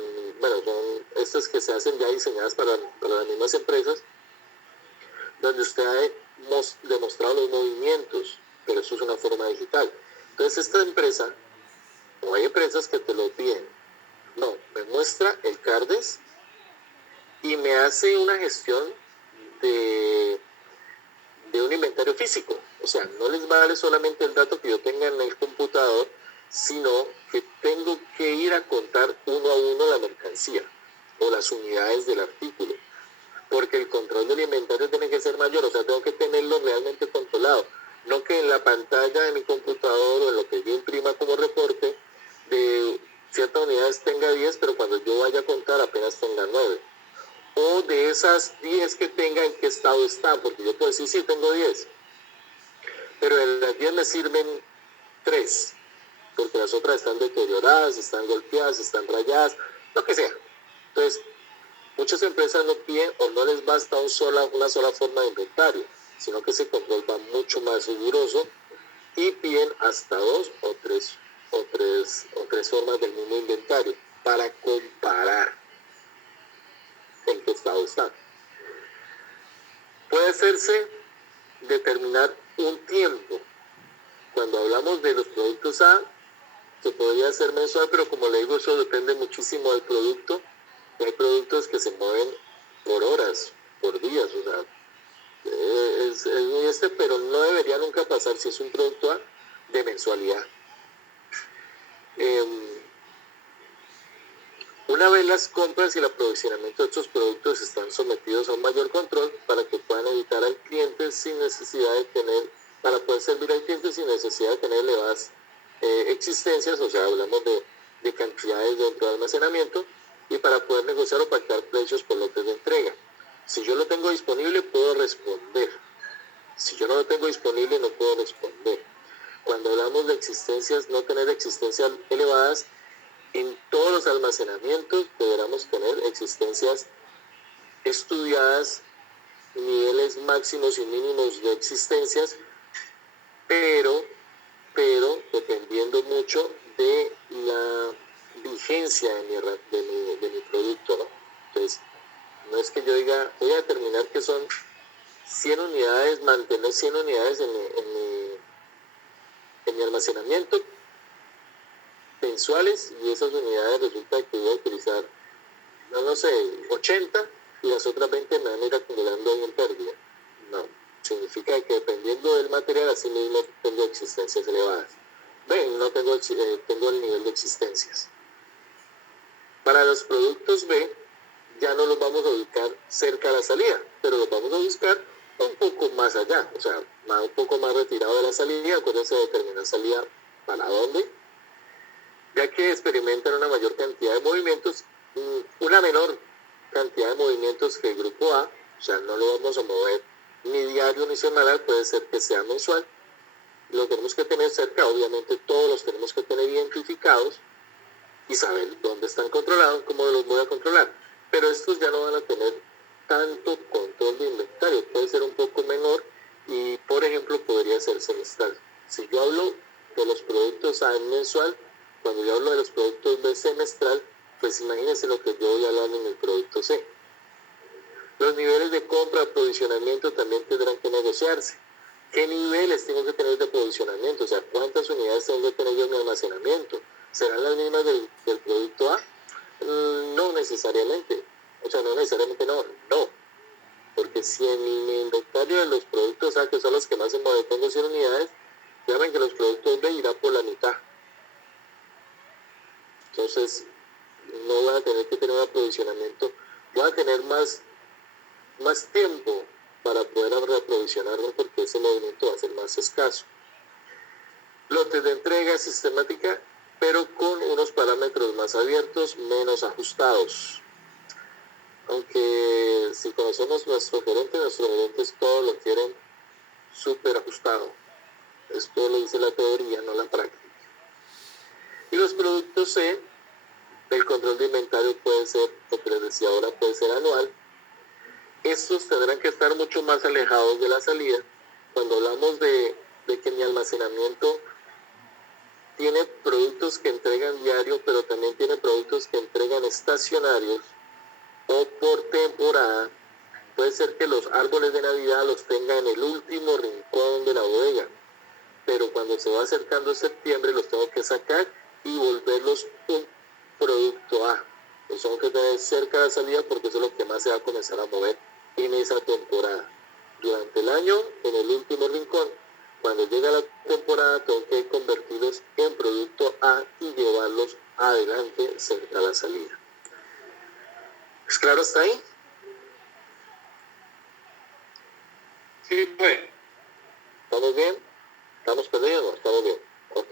estas que se hacen ya diseñadas para las mismas empresas, donde usted ha demostrado los movimientos, pero eso es una forma digital. Entonces esta empresa, o hay empresas que te lo piden, no, me muestra el CARDES y me hace una gestión de un inventario físico. O sea, no les vale solamente el dato que yo tenga en el computador, sino que tengo que ir a contar uno a uno la mercancía o las unidades del artículo, porque el control del inventario tiene que ser mayor, o sea, tengo que tenerlo realmente controlado, no que en la pantalla de mi computador o en lo que yo imprima como reporte de ciertas unidades tenga 10, pero cuando yo vaya a contar apenas tenga 9. O de esas 10 que tenga, ¿en qué estado están? Porque yo puedo decir, sí, tengo 10, pero de las 10 me sirven 3, porque las otras están deterioradas, están golpeadas, están rayadas, lo que sea. Entonces, muchas empresas no piden o no les basta una sola forma de inventario, sino que ese control va mucho más riguroso y piden hasta 2 o tres formas del mismo inventario para comparar en qué estado está. Puede hacerse determinar un tiempo. Cuando hablamos de los productos A, se podría hacer mensual, pero como le digo, eso depende muchísimo del producto. Y hay productos que se mueven por horas, por días, o sea, es muy pero no debería nunca pasar, si es un producto A, de mensualidad. Una vez las compras y el aprovisionamiento de estos productos están sometidos a un mayor control para que puedan evitar al cliente sin necesidad de tener, para poder servir al cliente sin necesidad de tener elevadas existencias, o sea, hablamos de cantidades dentro de almacenamiento, y para poder negociar o pactar precios por lotes de entrega. Si yo lo tengo disponible, puedo responder. Si yo no lo tengo disponible, no puedo responder. Cuando hablamos de existencias, no tener existencias elevadas, en todos los almacenamientos deberíamos tener existencias estudiadas, niveles máximos y mínimos de existencias, pero dependiendo mucho de la vigencia de mi producto, ¿no? Entonces, No es que yo diga, voy a determinar que son 100 unidades, mantener 100 unidades en mi almacenamiento mensuales, y esas unidades resulta que voy a utilizar, no sé, 80, y las otras 20 me van a ir acumulando ahí en pérdida. No, significa que dependiendo del material, así mismo tengo existencias elevadas. Ven, no tengo el nivel de existencias. Para los productos B, ya no los vamos a ubicar cerca de la salida, pero los vamos a buscar un poco más allá, o sea, un poco más retirado de la salida. Acuérdense de determinar salida para dónde, ya que experimentan una mayor cantidad de movimientos, una menor cantidad de movimientos que el grupo A, o sea, no lo vamos a mover ni diario ni semanal, puede ser que sea mensual. Lo tenemos que tener cerca, obviamente todos los tenemos que tener identificados y saber dónde están controlados, cómo los voy a controlar. Pero estos ya no van a tener tanto control de inventario, puede ser un poco menor y, por ejemplo, podría ser semestral. Si yo hablo de los productos A mensual, cuando yo hablo de los productos B semestral, pues imagínense lo que yo voy a hablar en el producto C. Los niveles de compra, aprovisionamiento también tendrán que negociarse. ¿Qué niveles tengo que tener de aprovisionamiento? O sea, ¿cuántas unidades tengo que tener yo en mi almacenamiento? ¿Serán las mismas del producto A? No necesariamente. O sea, no necesariamente no. Porque si en mi inventario de los productos A, que son los que más se mueven, tengo 100 unidades, llamen que los productos B irán por la mitad. Entonces, no voy a tener que tener un aprovisionamiento. Voy a tener más tiempo para poder reaprovisionarme, porque ese movimiento va a ser más escaso. Lotes de entrega sistemática, pero con unos parámetros más abiertos, menos ajustados. Aunque si conocemos nuestros gerentes todos lo quieren súper ajustado. Esto lo dice la teoría, no la práctica. Y los productos C, el control de inventario puede ser, lo que les decía ahora, puede ser anual. Estos tendrán que estar mucho más alejados de la salida. Cuando hablamos de que mi almacenamiento tiene productos que entregan diario, pero también tiene productos que entregan estacionarios o por temporada, puede ser que los árboles de Navidad los tenga en el último rincón de la bodega, pero cuando se va acercando septiembre los tengo que sacar y volverlos un producto A. Los tengo que tener cerca de la salida, porque eso es lo que más se va a comenzar a mover en esa temporada. Durante el año, en el último rincón. Cuando llega la temporada, tengo que convertirlos en producto A y llevarlos adelante cerca de la salida. ¿Es claro hasta ahí? Sí, pues. ¿Estamos bien? ¿Estamos perdidos? ¿Estamos bien? Ok.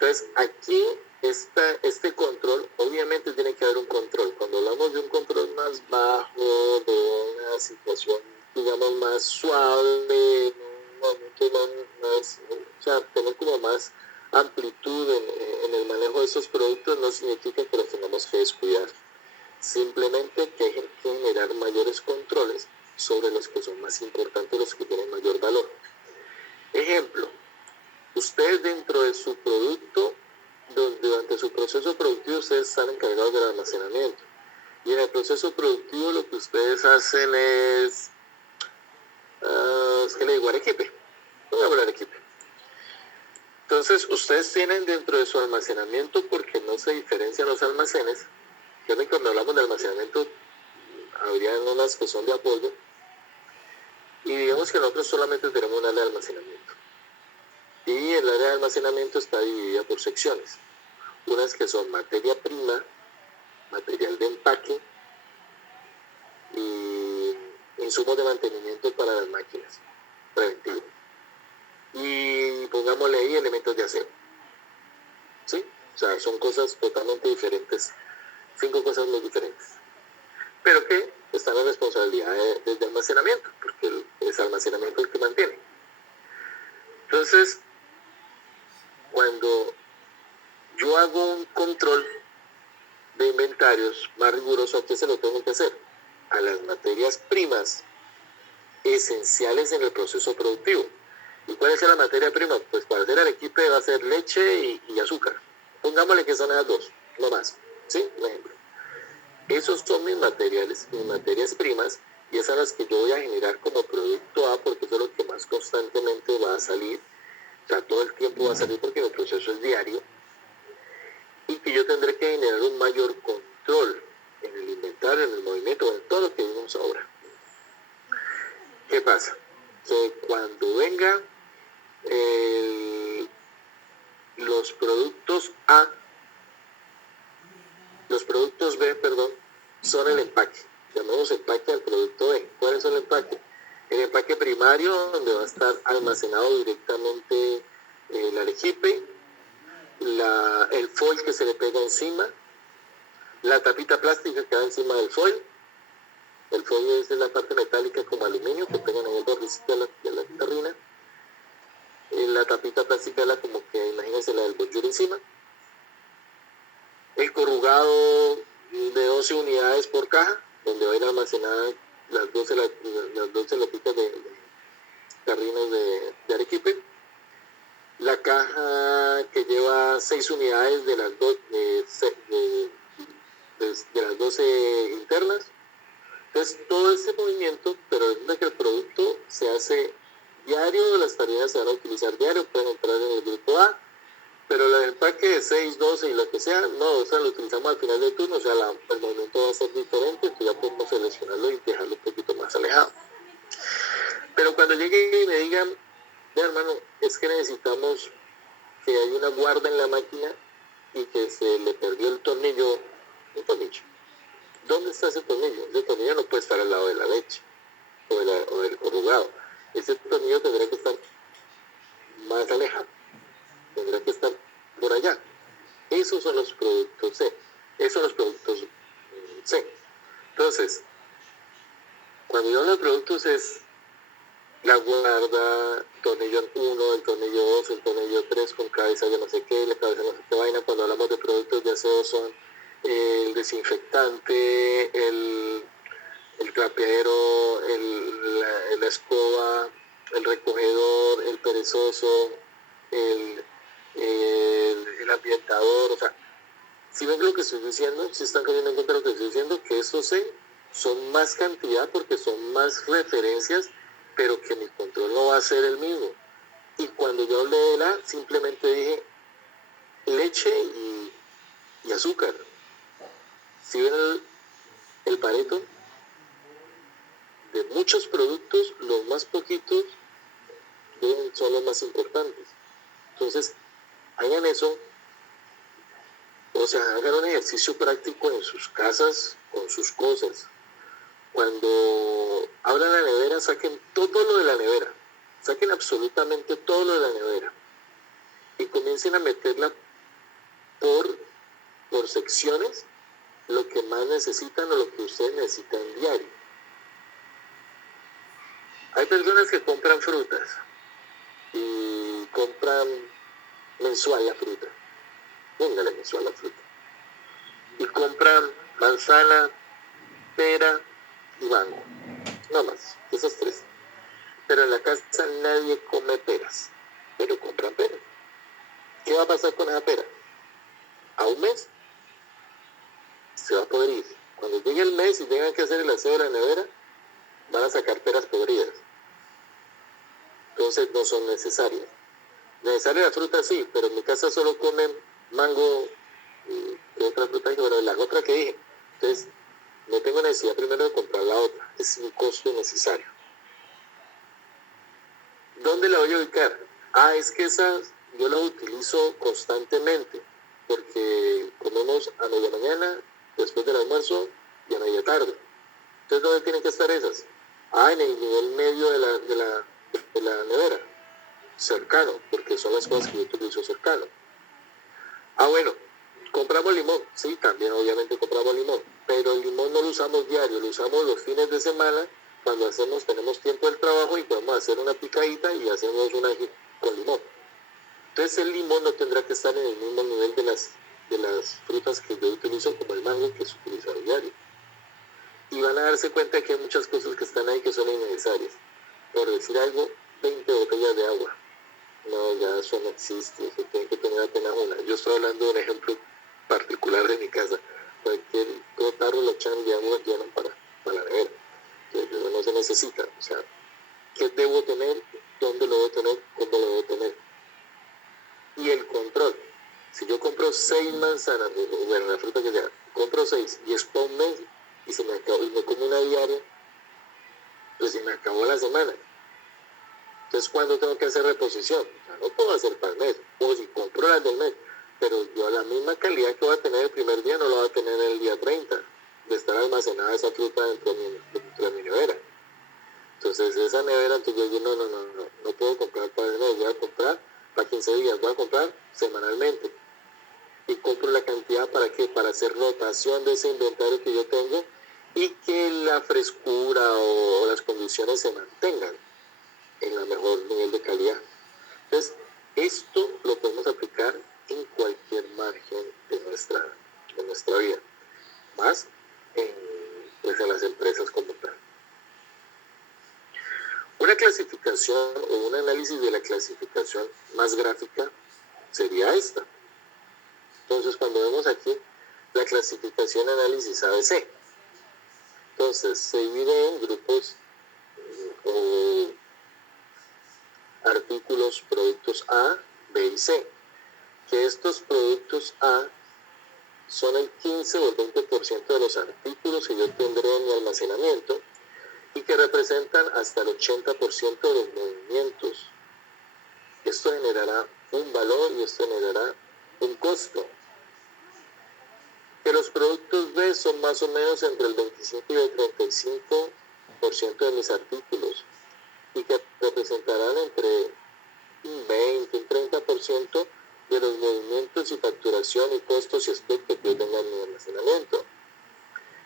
Entonces, aquí este control, obviamente tiene que haber un control. Cuando hablamos de un control más bajo, de una situación, digamos, más suave, un movimiento más, o sea, tener como más amplitud en el manejo de esos productos, no significa que los tengamos que descuidar. Simplemente que hay que generar mayores controles sobre los que son más importantes, los que tienen mayor valor. Ejemplo, ustedes dentro de su producto, durante su proceso productivo, ustedes están encargados del almacenamiento. Y en el proceso productivo lo que ustedes hacen es que le digo Arequipe. Voy a hablar Arequipe. Entonces, ustedes tienen dentro de su almacenamiento, porque no se diferencian los almacenes, que cuando hablamos de almacenamiento, habrían unas que son de apoyo, y digamos que nosotros solamente tenemos un área de almacenamiento. Y el área de almacenamiento está dividida por secciones. Unas que son materia prima, material de empaque y insumos de mantenimiento para las máquinas, preventivo. Y pongámosle ahí elementos de aseo. ¿Sí? O sea, son cosas totalmente diferentes, 5 cosas muy diferentes. Pero que están en responsabilidad de almacenamiento, porque es almacenamiento el que mantiene. Entonces, cuando yo hago un control de inventarios más riguroso, ¿a qué se lo tengo que hacer? A las materias primas esenciales en el proceso productivo. ¿Y cuál es la materia prima? Pues para hacer arequipe va a ser leche y azúcar. Pongámosle que son esas 2, no más. ¿Sí? Un ejemplo. Esos son mis materias primas, y esas son las que yo voy a generar como producto A, porque eso es lo que más constantemente va a salir. O sea, todo el tiempo va a salir porque mi proceso es diario, y que yo tendré que generar un mayor control en el inventario, en el movimiento, en todo lo que vimos ahora. ¿Qué pasa? Que cuando venga los productos B, son el empaque. Llamamos empaque al producto B. ¿Cuál es el empaque? El empaque primario, donde va a estar almacenado directamente el arequipe, el foil que se le pega encima, la tapita plástica que va encima del foil. El foil es la parte metálica como aluminio que pegan en el bordecito de la tarrina. La tapita plástica es como que, imagínense, la del bonjour encima. El corrugado de 12 unidades por caja, donde va a ir almacenada las 12 latitas de tarrinas de arequipe. La caja que lleva 6 unidades de las 12 internas. Entonces, todo ese movimiento, pero es de que el producto se hace diario, las tarjetas se van a utilizar diario, pueden entrar en el grupo A, pero el empaque de 6, 12 y lo que sea, no, o sea, lo utilizamos al final del turno, o sea, el movimiento va a ser diferente, entonces ya podemos seleccionarlo y dejarlo un poquito más alejado. Pero cuando llegue y me digan, hermano, es que necesitamos que haya una guarda en la máquina y que se le perdió un tornillo. ¿Dónde está ese tornillo? Ese tornillo no puede estar al lado de la leche o del corrugado. Ese tornillo tendrá que estar más alejado, tendrá que estar por allá. Esos son los productos C. Esos son los productos C. Entonces, cuando yo hablo de productos es la guarda, tornillo 1, el tornillo 2, el tornillo 3 con cabeza de no sé qué, la cabeza de no sé qué vaina. Cuando hablamos de productos de aseo son el desinfectante, el trapeadero, la escoba, el recogedor, el perezoso, el ambientador. O sea, si ven lo que estoy diciendo, si están cayendo en cuenta de lo que estoy diciendo, que estos son más cantidad porque son más referencias, pero que mi control no va a ser el mismo. Y cuando yo hablé de simplemente dije leche y azúcar. Si ven el Pareto, de muchos productos, los más poquitos son los más importantes. Entonces, hagan eso, o sea, hagan un ejercicio práctico en sus casas, con sus cosas. Cuando abran la nevera, saquen todo lo de la nevera, saquen absolutamente todo lo de la nevera y comiencen a meterla por secciones, lo que más necesitan o lo que ustedes necesitan diario. Hay personas que compran frutas y compran mensual la fruta. Póngale mensual la fruta. Y compran manzana, pera y mango. No más, esas tres. Pero en la casa nadie come peras, pero compran peras. ¿Qué va a pasar con esa pera? A un mes se va a poder ir. Cuando llegue el mes y tengan que hacer el aseo de la nevera, van a sacar peras podridas. Entonces no son necesarias. Necesaria la fruta sí, pero en mi casa solo comen mango y otra fruta, pero las otras que dije. Entonces no tengo necesidad primero de comprar la otra, es un costo innecesario. ¿Dónde la voy a ubicar? Es que esas yo las utilizo constantemente, porque comemos a media mañana, después del almuerzo y a media tarde. Entonces, ¿dónde tienen que estar esas? En el nivel medio de la nevera, cercano, porque son las cosas que yo utilizo cercano. Bueno, compramos limón, sí, también obviamente compramos limón, pero el limón no lo usamos diario, lo usamos los fines de semana, cuando tenemos tiempo del trabajo y podemos hacer una picadita y hacemos una con limón. Entonces el limón no tendrá que estar en el mismo nivel de las frutas que yo utilizo, como el mango, que es utilizado diario. Y van a darse cuenta que hay muchas cosas que están ahí que son innecesarias. Por decir algo, 20 botellas de agua. No, ya eso no existe, eso tiene que tener apenas una. Yo estoy hablando de un ejemplo particular de mi casa. cualquier tarro lo echan, digamos, llenan para la nevera. Entonces eso no se necesita. O sea, ¿qué debo tener? ¿Dónde lo debo tener? ¿Cómo lo debo tener? Y el control. Si yo compro 6 manzanas, bueno, la fruta que sea, compro 6 y es para un mes y se me acabó, y me como una diaria, pues se me acabó la semana. Entonces, ¿cuándo tengo que hacer reposición? O sea, no puedo hacer para el mes. O si compro las del mes, pero yo la misma calidad que voy a tener el primer día no la voy a tener el día 30 de estar almacenada esa fruta dentro de mi nevera. Entonces, esa nevera, entonces yo digo, no puedo comprar para el mes, voy a comprar para 15 días, voy a comprar semanalmente. Y compro la cantidad para qué, para hacer rotación de ese inventario que yo tengo y que la frescura o las condiciones se mantengan en el mejor nivel de calidad. Entonces, esto lo podemos aplicar en cualquier margen de nuestra vida, más pues en las empresas como tal. Una clasificación o un análisis de la clasificación más gráfica sería esta. Entonces, cuando vemos aquí la clasificación análisis ABC, entonces se divide en grupos o artículos, productos A, B y C, que estos productos A son el 15 o el 20% de los artículos que yo tendré en mi almacenamiento y que representan hasta el 80% de los movimientos. Esto generará un valor y esto generará un costo. Que los productos B son más o menos entre el 25 y el 35% de mis artículos y que representarán entre un 20 y un 30% de los movimientos y facturación y costos y stock que yo tenga en mi almacenamiento.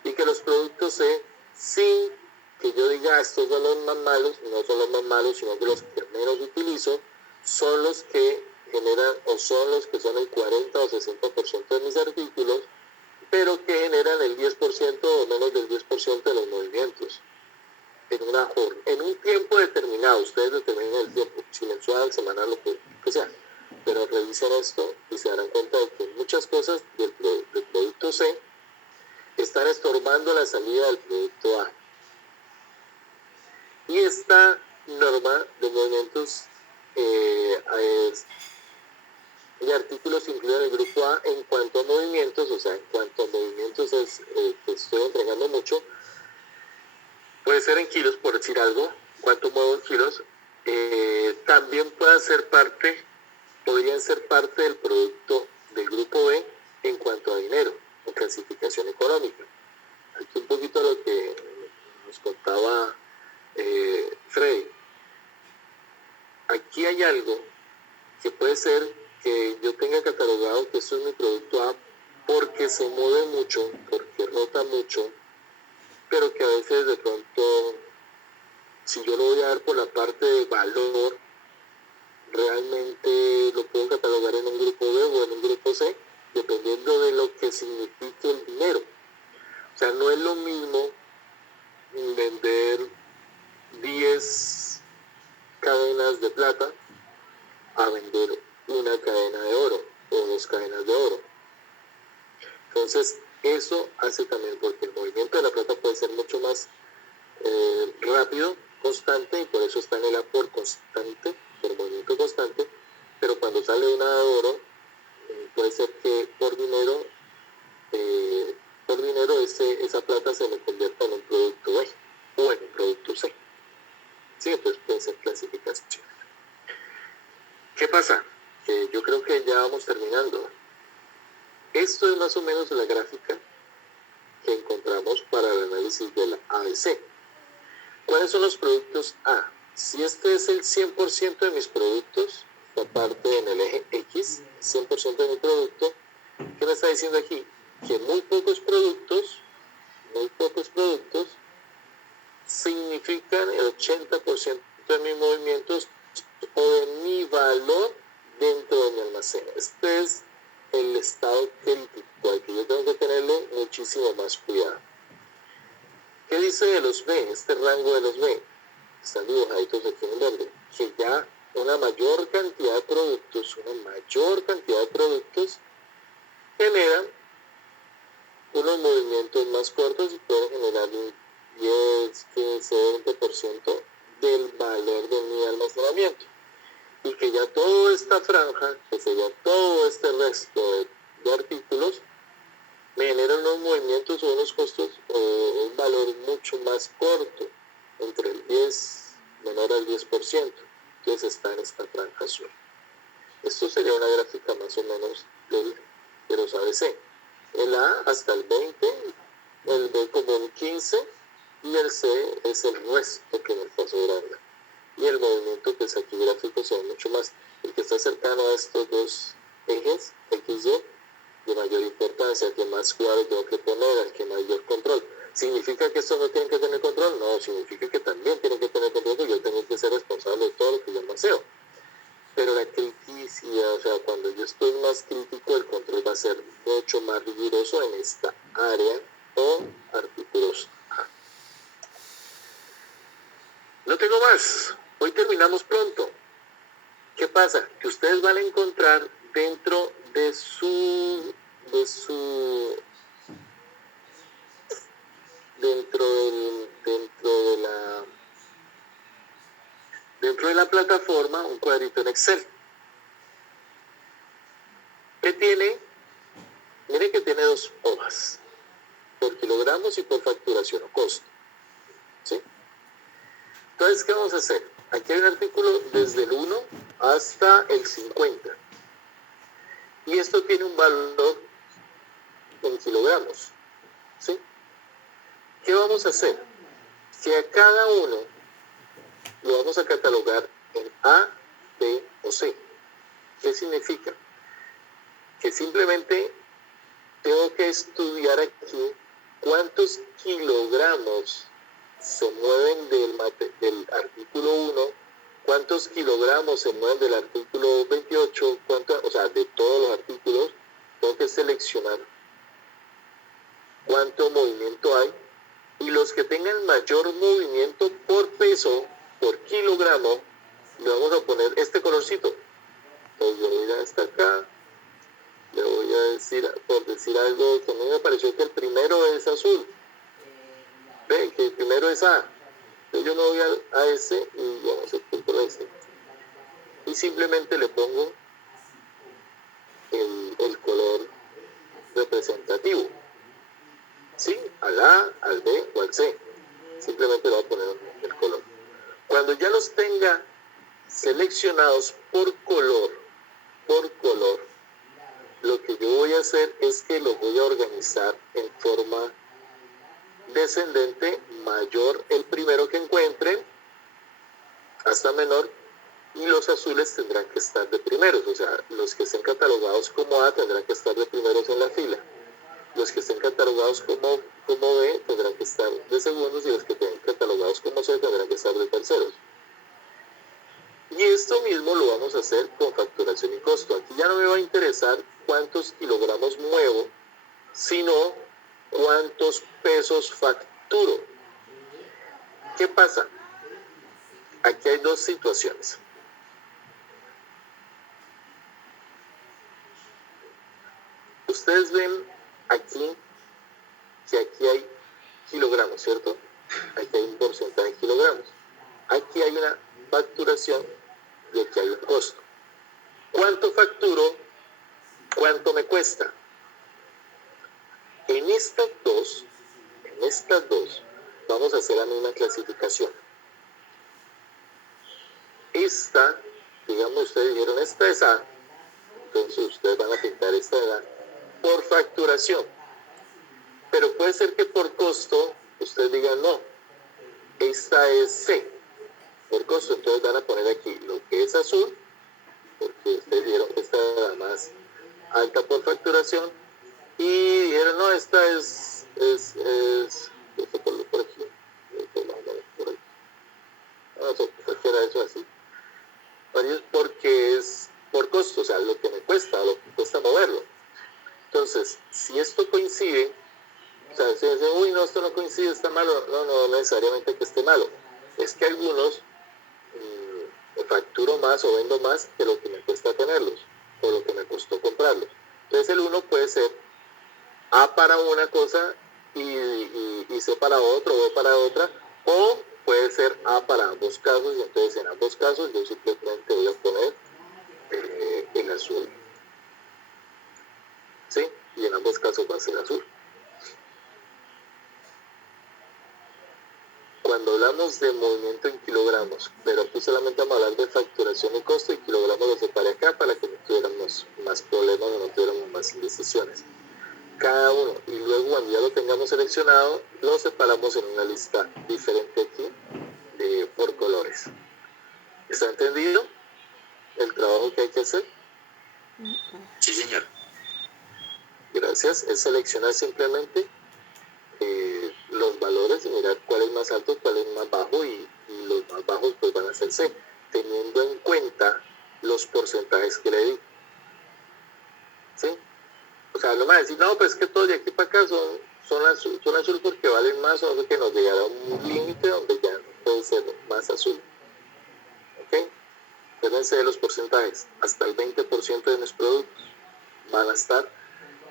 Y que los productos C, sin que yo diga estos son los más malos, no son los más malos, sino que los que menos utilizo, son los que generan o son los que son el 40 o 60% de mis artículos, pero que generan el 10% o menos del 10% de los movimientos. En un tiempo determinado, ustedes determinan el tiempo, si mensual, semanal, lo que sea, pero revisen esto y se darán cuenta de que muchas cosas del producto C están estorbando la salida del producto A. Y esta norma de movimientos y artículos incluyen el grupo A en cuanto a movimientos, o sea, en cuanto a movimientos es que estoy entregando mucho, puede ser en kilos, por decir algo, cuánto muevo en kilos, también podrían ser parte del producto del grupo B en cuanto a dinero o clasificación económica. Aquí un poquito lo que nos contaba Freddy. Aquí hay algo que puede ser que yo tenga catalogado que esto es mi producto A porque se mueve mucho, porque rota mucho, pero que a veces de pronto, si yo lo voy a dar por la parte de valor, realmente lo puedo catalogar en un grupo B o en un grupo C, dependiendo de lo que signifique el dinero. O sea, no es lo mismo vender 10 cadenas de plata a vender una cadena de oro o 2 cadenas de oro. Entonces, eso hace también, porque el movimiento de la plata puede ser mucho más rápido, constante, y por eso está en el A por constante, por movimiento constante, pero cuando sale una de oro, puede ser que por dinero esa plata se me convierta en un producto B o en un producto C. Sí, entonces puede ser clasificación. ¿Qué pasa? Yo creo que ya vamos terminando. Esto es más o menos la gráfica que encontramos para el análisis de la ABC. ¿Cuáles son los productos A? Si este es el 100% de mis productos, esta parte en el eje X, 100% de mi producto, ¿qué me está diciendo aquí? Que muy pocos productos significan el 80% de mis movimientos o de mi valor dentro de mi almacén. Este es el estado crítico al que yo tengo que tenerle muchísimo más cuidado. ¿Qué dice de los B? Este rango de los B. Están dibujaditos aquí en verde. Que ya una mayor cantidad de productos generan unos movimientos más cortos y pueden generar un 10, 15, 20% del valor de mi almacenamiento. Y que ya toda esta franja, que sería todo este resto de artículos, me generan unos movimientos o unos costos o un valor mucho más corto, entre el 10, menor al 10%, entonces está en esta franja azul. Esto sería una gráfica más o menos de los ABC. El A hasta el 20, el B como un 15 y el C es el resto que me está sobrando. Y el movimiento que es aquí gráfico se ve mucho más. El que está cercano a estos dos ejes, XY, de mayor importancia, al que más cuadro tengo que poner, al que mayor control. ¿Significa que estos no tienen que tener control? No, significa que también tienen que tener control, porque yo tengo que ser responsable de todo lo que yo almaceno. Pero la criticidad, o sea, cuando yo estoy más crítico, el control va a ser mucho más riguroso en esta área o artículos A. No tengo más. Hoy terminamos pronto. ¿Qué pasa? Que ustedes van a encontrar dentro de la plataforma un cuadrito en Excel. ¿Qué tiene? Mire que tiene dos hojas, por kilogramos y por facturación o costo. ¿Sí? Entonces, ¿qué vamos a hacer? Aquí hay un artículo desde el 1 hasta el 50. Y esto tiene un valor en kilogramos. ¿Sí? ¿Qué vamos a hacer? Que a cada uno lo vamos a catalogar en A, B o C. ¿Qué significa? Que simplemente tengo que estudiar aquí cuántos kilogramos se mueven del artículo 1, cuántos kilogramos se mueven del artículo 28, o sea, de todos los artículos. Tengo que seleccionar cuánto movimiento hay, y los que tengan mayor movimiento por peso, por kilogramo, le vamos a poner este colorcito. Entonces yo voy a ir hasta acá, le voy a decir, por decir algo, que a mí me pareció que el primero es azul. Ven, que el primero es A. Entonces yo me voy a ese y vamos a ir por este. Y simplemente le pongo el color representativo. ¿Sí? Al A, al B o al C. Simplemente le voy a poner el color. Cuando ya los tenga seleccionados por color, lo que yo voy a hacer es que los voy a organizar en forma descendente, mayor el primero que encuentren, hasta menor, y los azules tendrán que estar de primeros, o sea, los que estén catalogados como A tendrán que estar de primeros en la fila, los que estén catalogados como B tendrán que estar de segundos, y los que estén catalogados como C tendrán que estar de terceros. Y esto mismo lo vamos a hacer con facturación y costo. Aquí ya no me va a interesar cuántos kilogramos muevo, sino cuántos pesos facturo. ¿Qué pasa? Aquí hay dos situaciones. Ustedes ven aquí que aquí hay kilogramos, ¿cierto? Aquí hay un porcentaje de kilogramos. Aquí hay una facturación y aquí hay un costo. ¿Cuánto facturo? ¿Cuánto me cuesta? En estas dos, vamos a hacer la misma clasificación. Esta, digamos, ustedes dijeron, esta es A, entonces ustedes van a pintar esta de A por facturación. Pero puede ser que por costo ustedes digan, no, esta es C, por costo. Entonces van a poner aquí lo que es azul, porque ustedes dijeron que esta es la más alta por facturación, y dijeron, no, esta es por aquí, no sé, cualquiera eso así, porque es por costo, o sea, lo que me cuesta, lo que cuesta moverlo. Entonces, si esto coincide, o sea, si dicen, uy, no, esto no coincide, está malo, no necesariamente que esté malo, es que algunos facturo más o vendo más que lo que me cuesta tenerlos, o lo que me costó comprarlos. Entonces el 1 puede ser A para una cosa y C para otro, o B para otra, o puede ser A para ambos casos, y entonces en ambos casos yo simplemente voy a poner el azul. ¿Sí? Y en ambos casos va a ser azul. Cuando hablamos de movimiento en kilogramos, pero aquí solamente vamos a hablar de facturación y costo, y kilogramos lo separé acá para que no tuviéramos más problemas o no tuviéramos más indecisiones. Cada uno, y luego cuando ya lo tengamos seleccionado, lo separamos en una lista diferente aquí por colores. ¿Está entendido el trabajo que hay que hacer? Sí, señor. Gracias. Es seleccionar simplemente los valores y mirar cuál es más alto, cuál es más bajo, y los más bajos pues van a ser C, teniendo en cuenta los porcentajes que le di. ¿Sí? O sea, no me va a decir, no, pues que todos de aquí para acá son azul porque valen más, o que nos llegará a un límite donde ya no puede ser más azul. ¿Ok? Acuérdense de los porcentajes. Hasta el 20% de mis productos van a estar.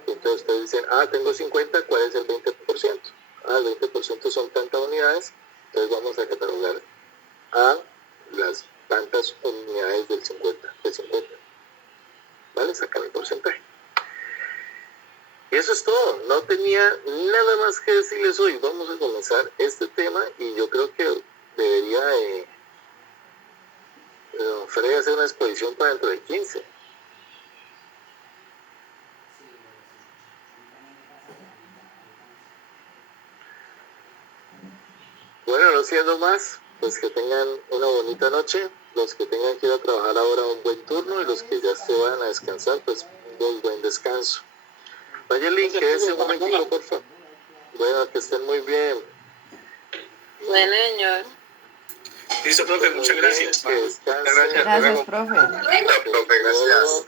Entonces ustedes dicen, tengo 50, ¿cuál es el 20%? El 20% son tantas unidades, entonces vamos a catalogar a las tantas unidades del 50, de 50. ¿Vale? Sacar el porcentaje. Y eso es todo. No tenía nada más que decirles hoy. Vamos a comenzar este tema, y yo creo que debería Freddy hacer una exposición para dentro de 15. Bueno, no siendo más, pues que tengan una bonita noche. Los que tengan que ir a trabajar ahora, un buen turno, y los que ya se van a descansar, pues un buen descanso. Mayelin, quédese un momentico, por favor. Bueno, que estén muy bien. Bueno, señor. Listo, profe, muchas gracias. Que descansen. Gracias, profe. Profe, gracias.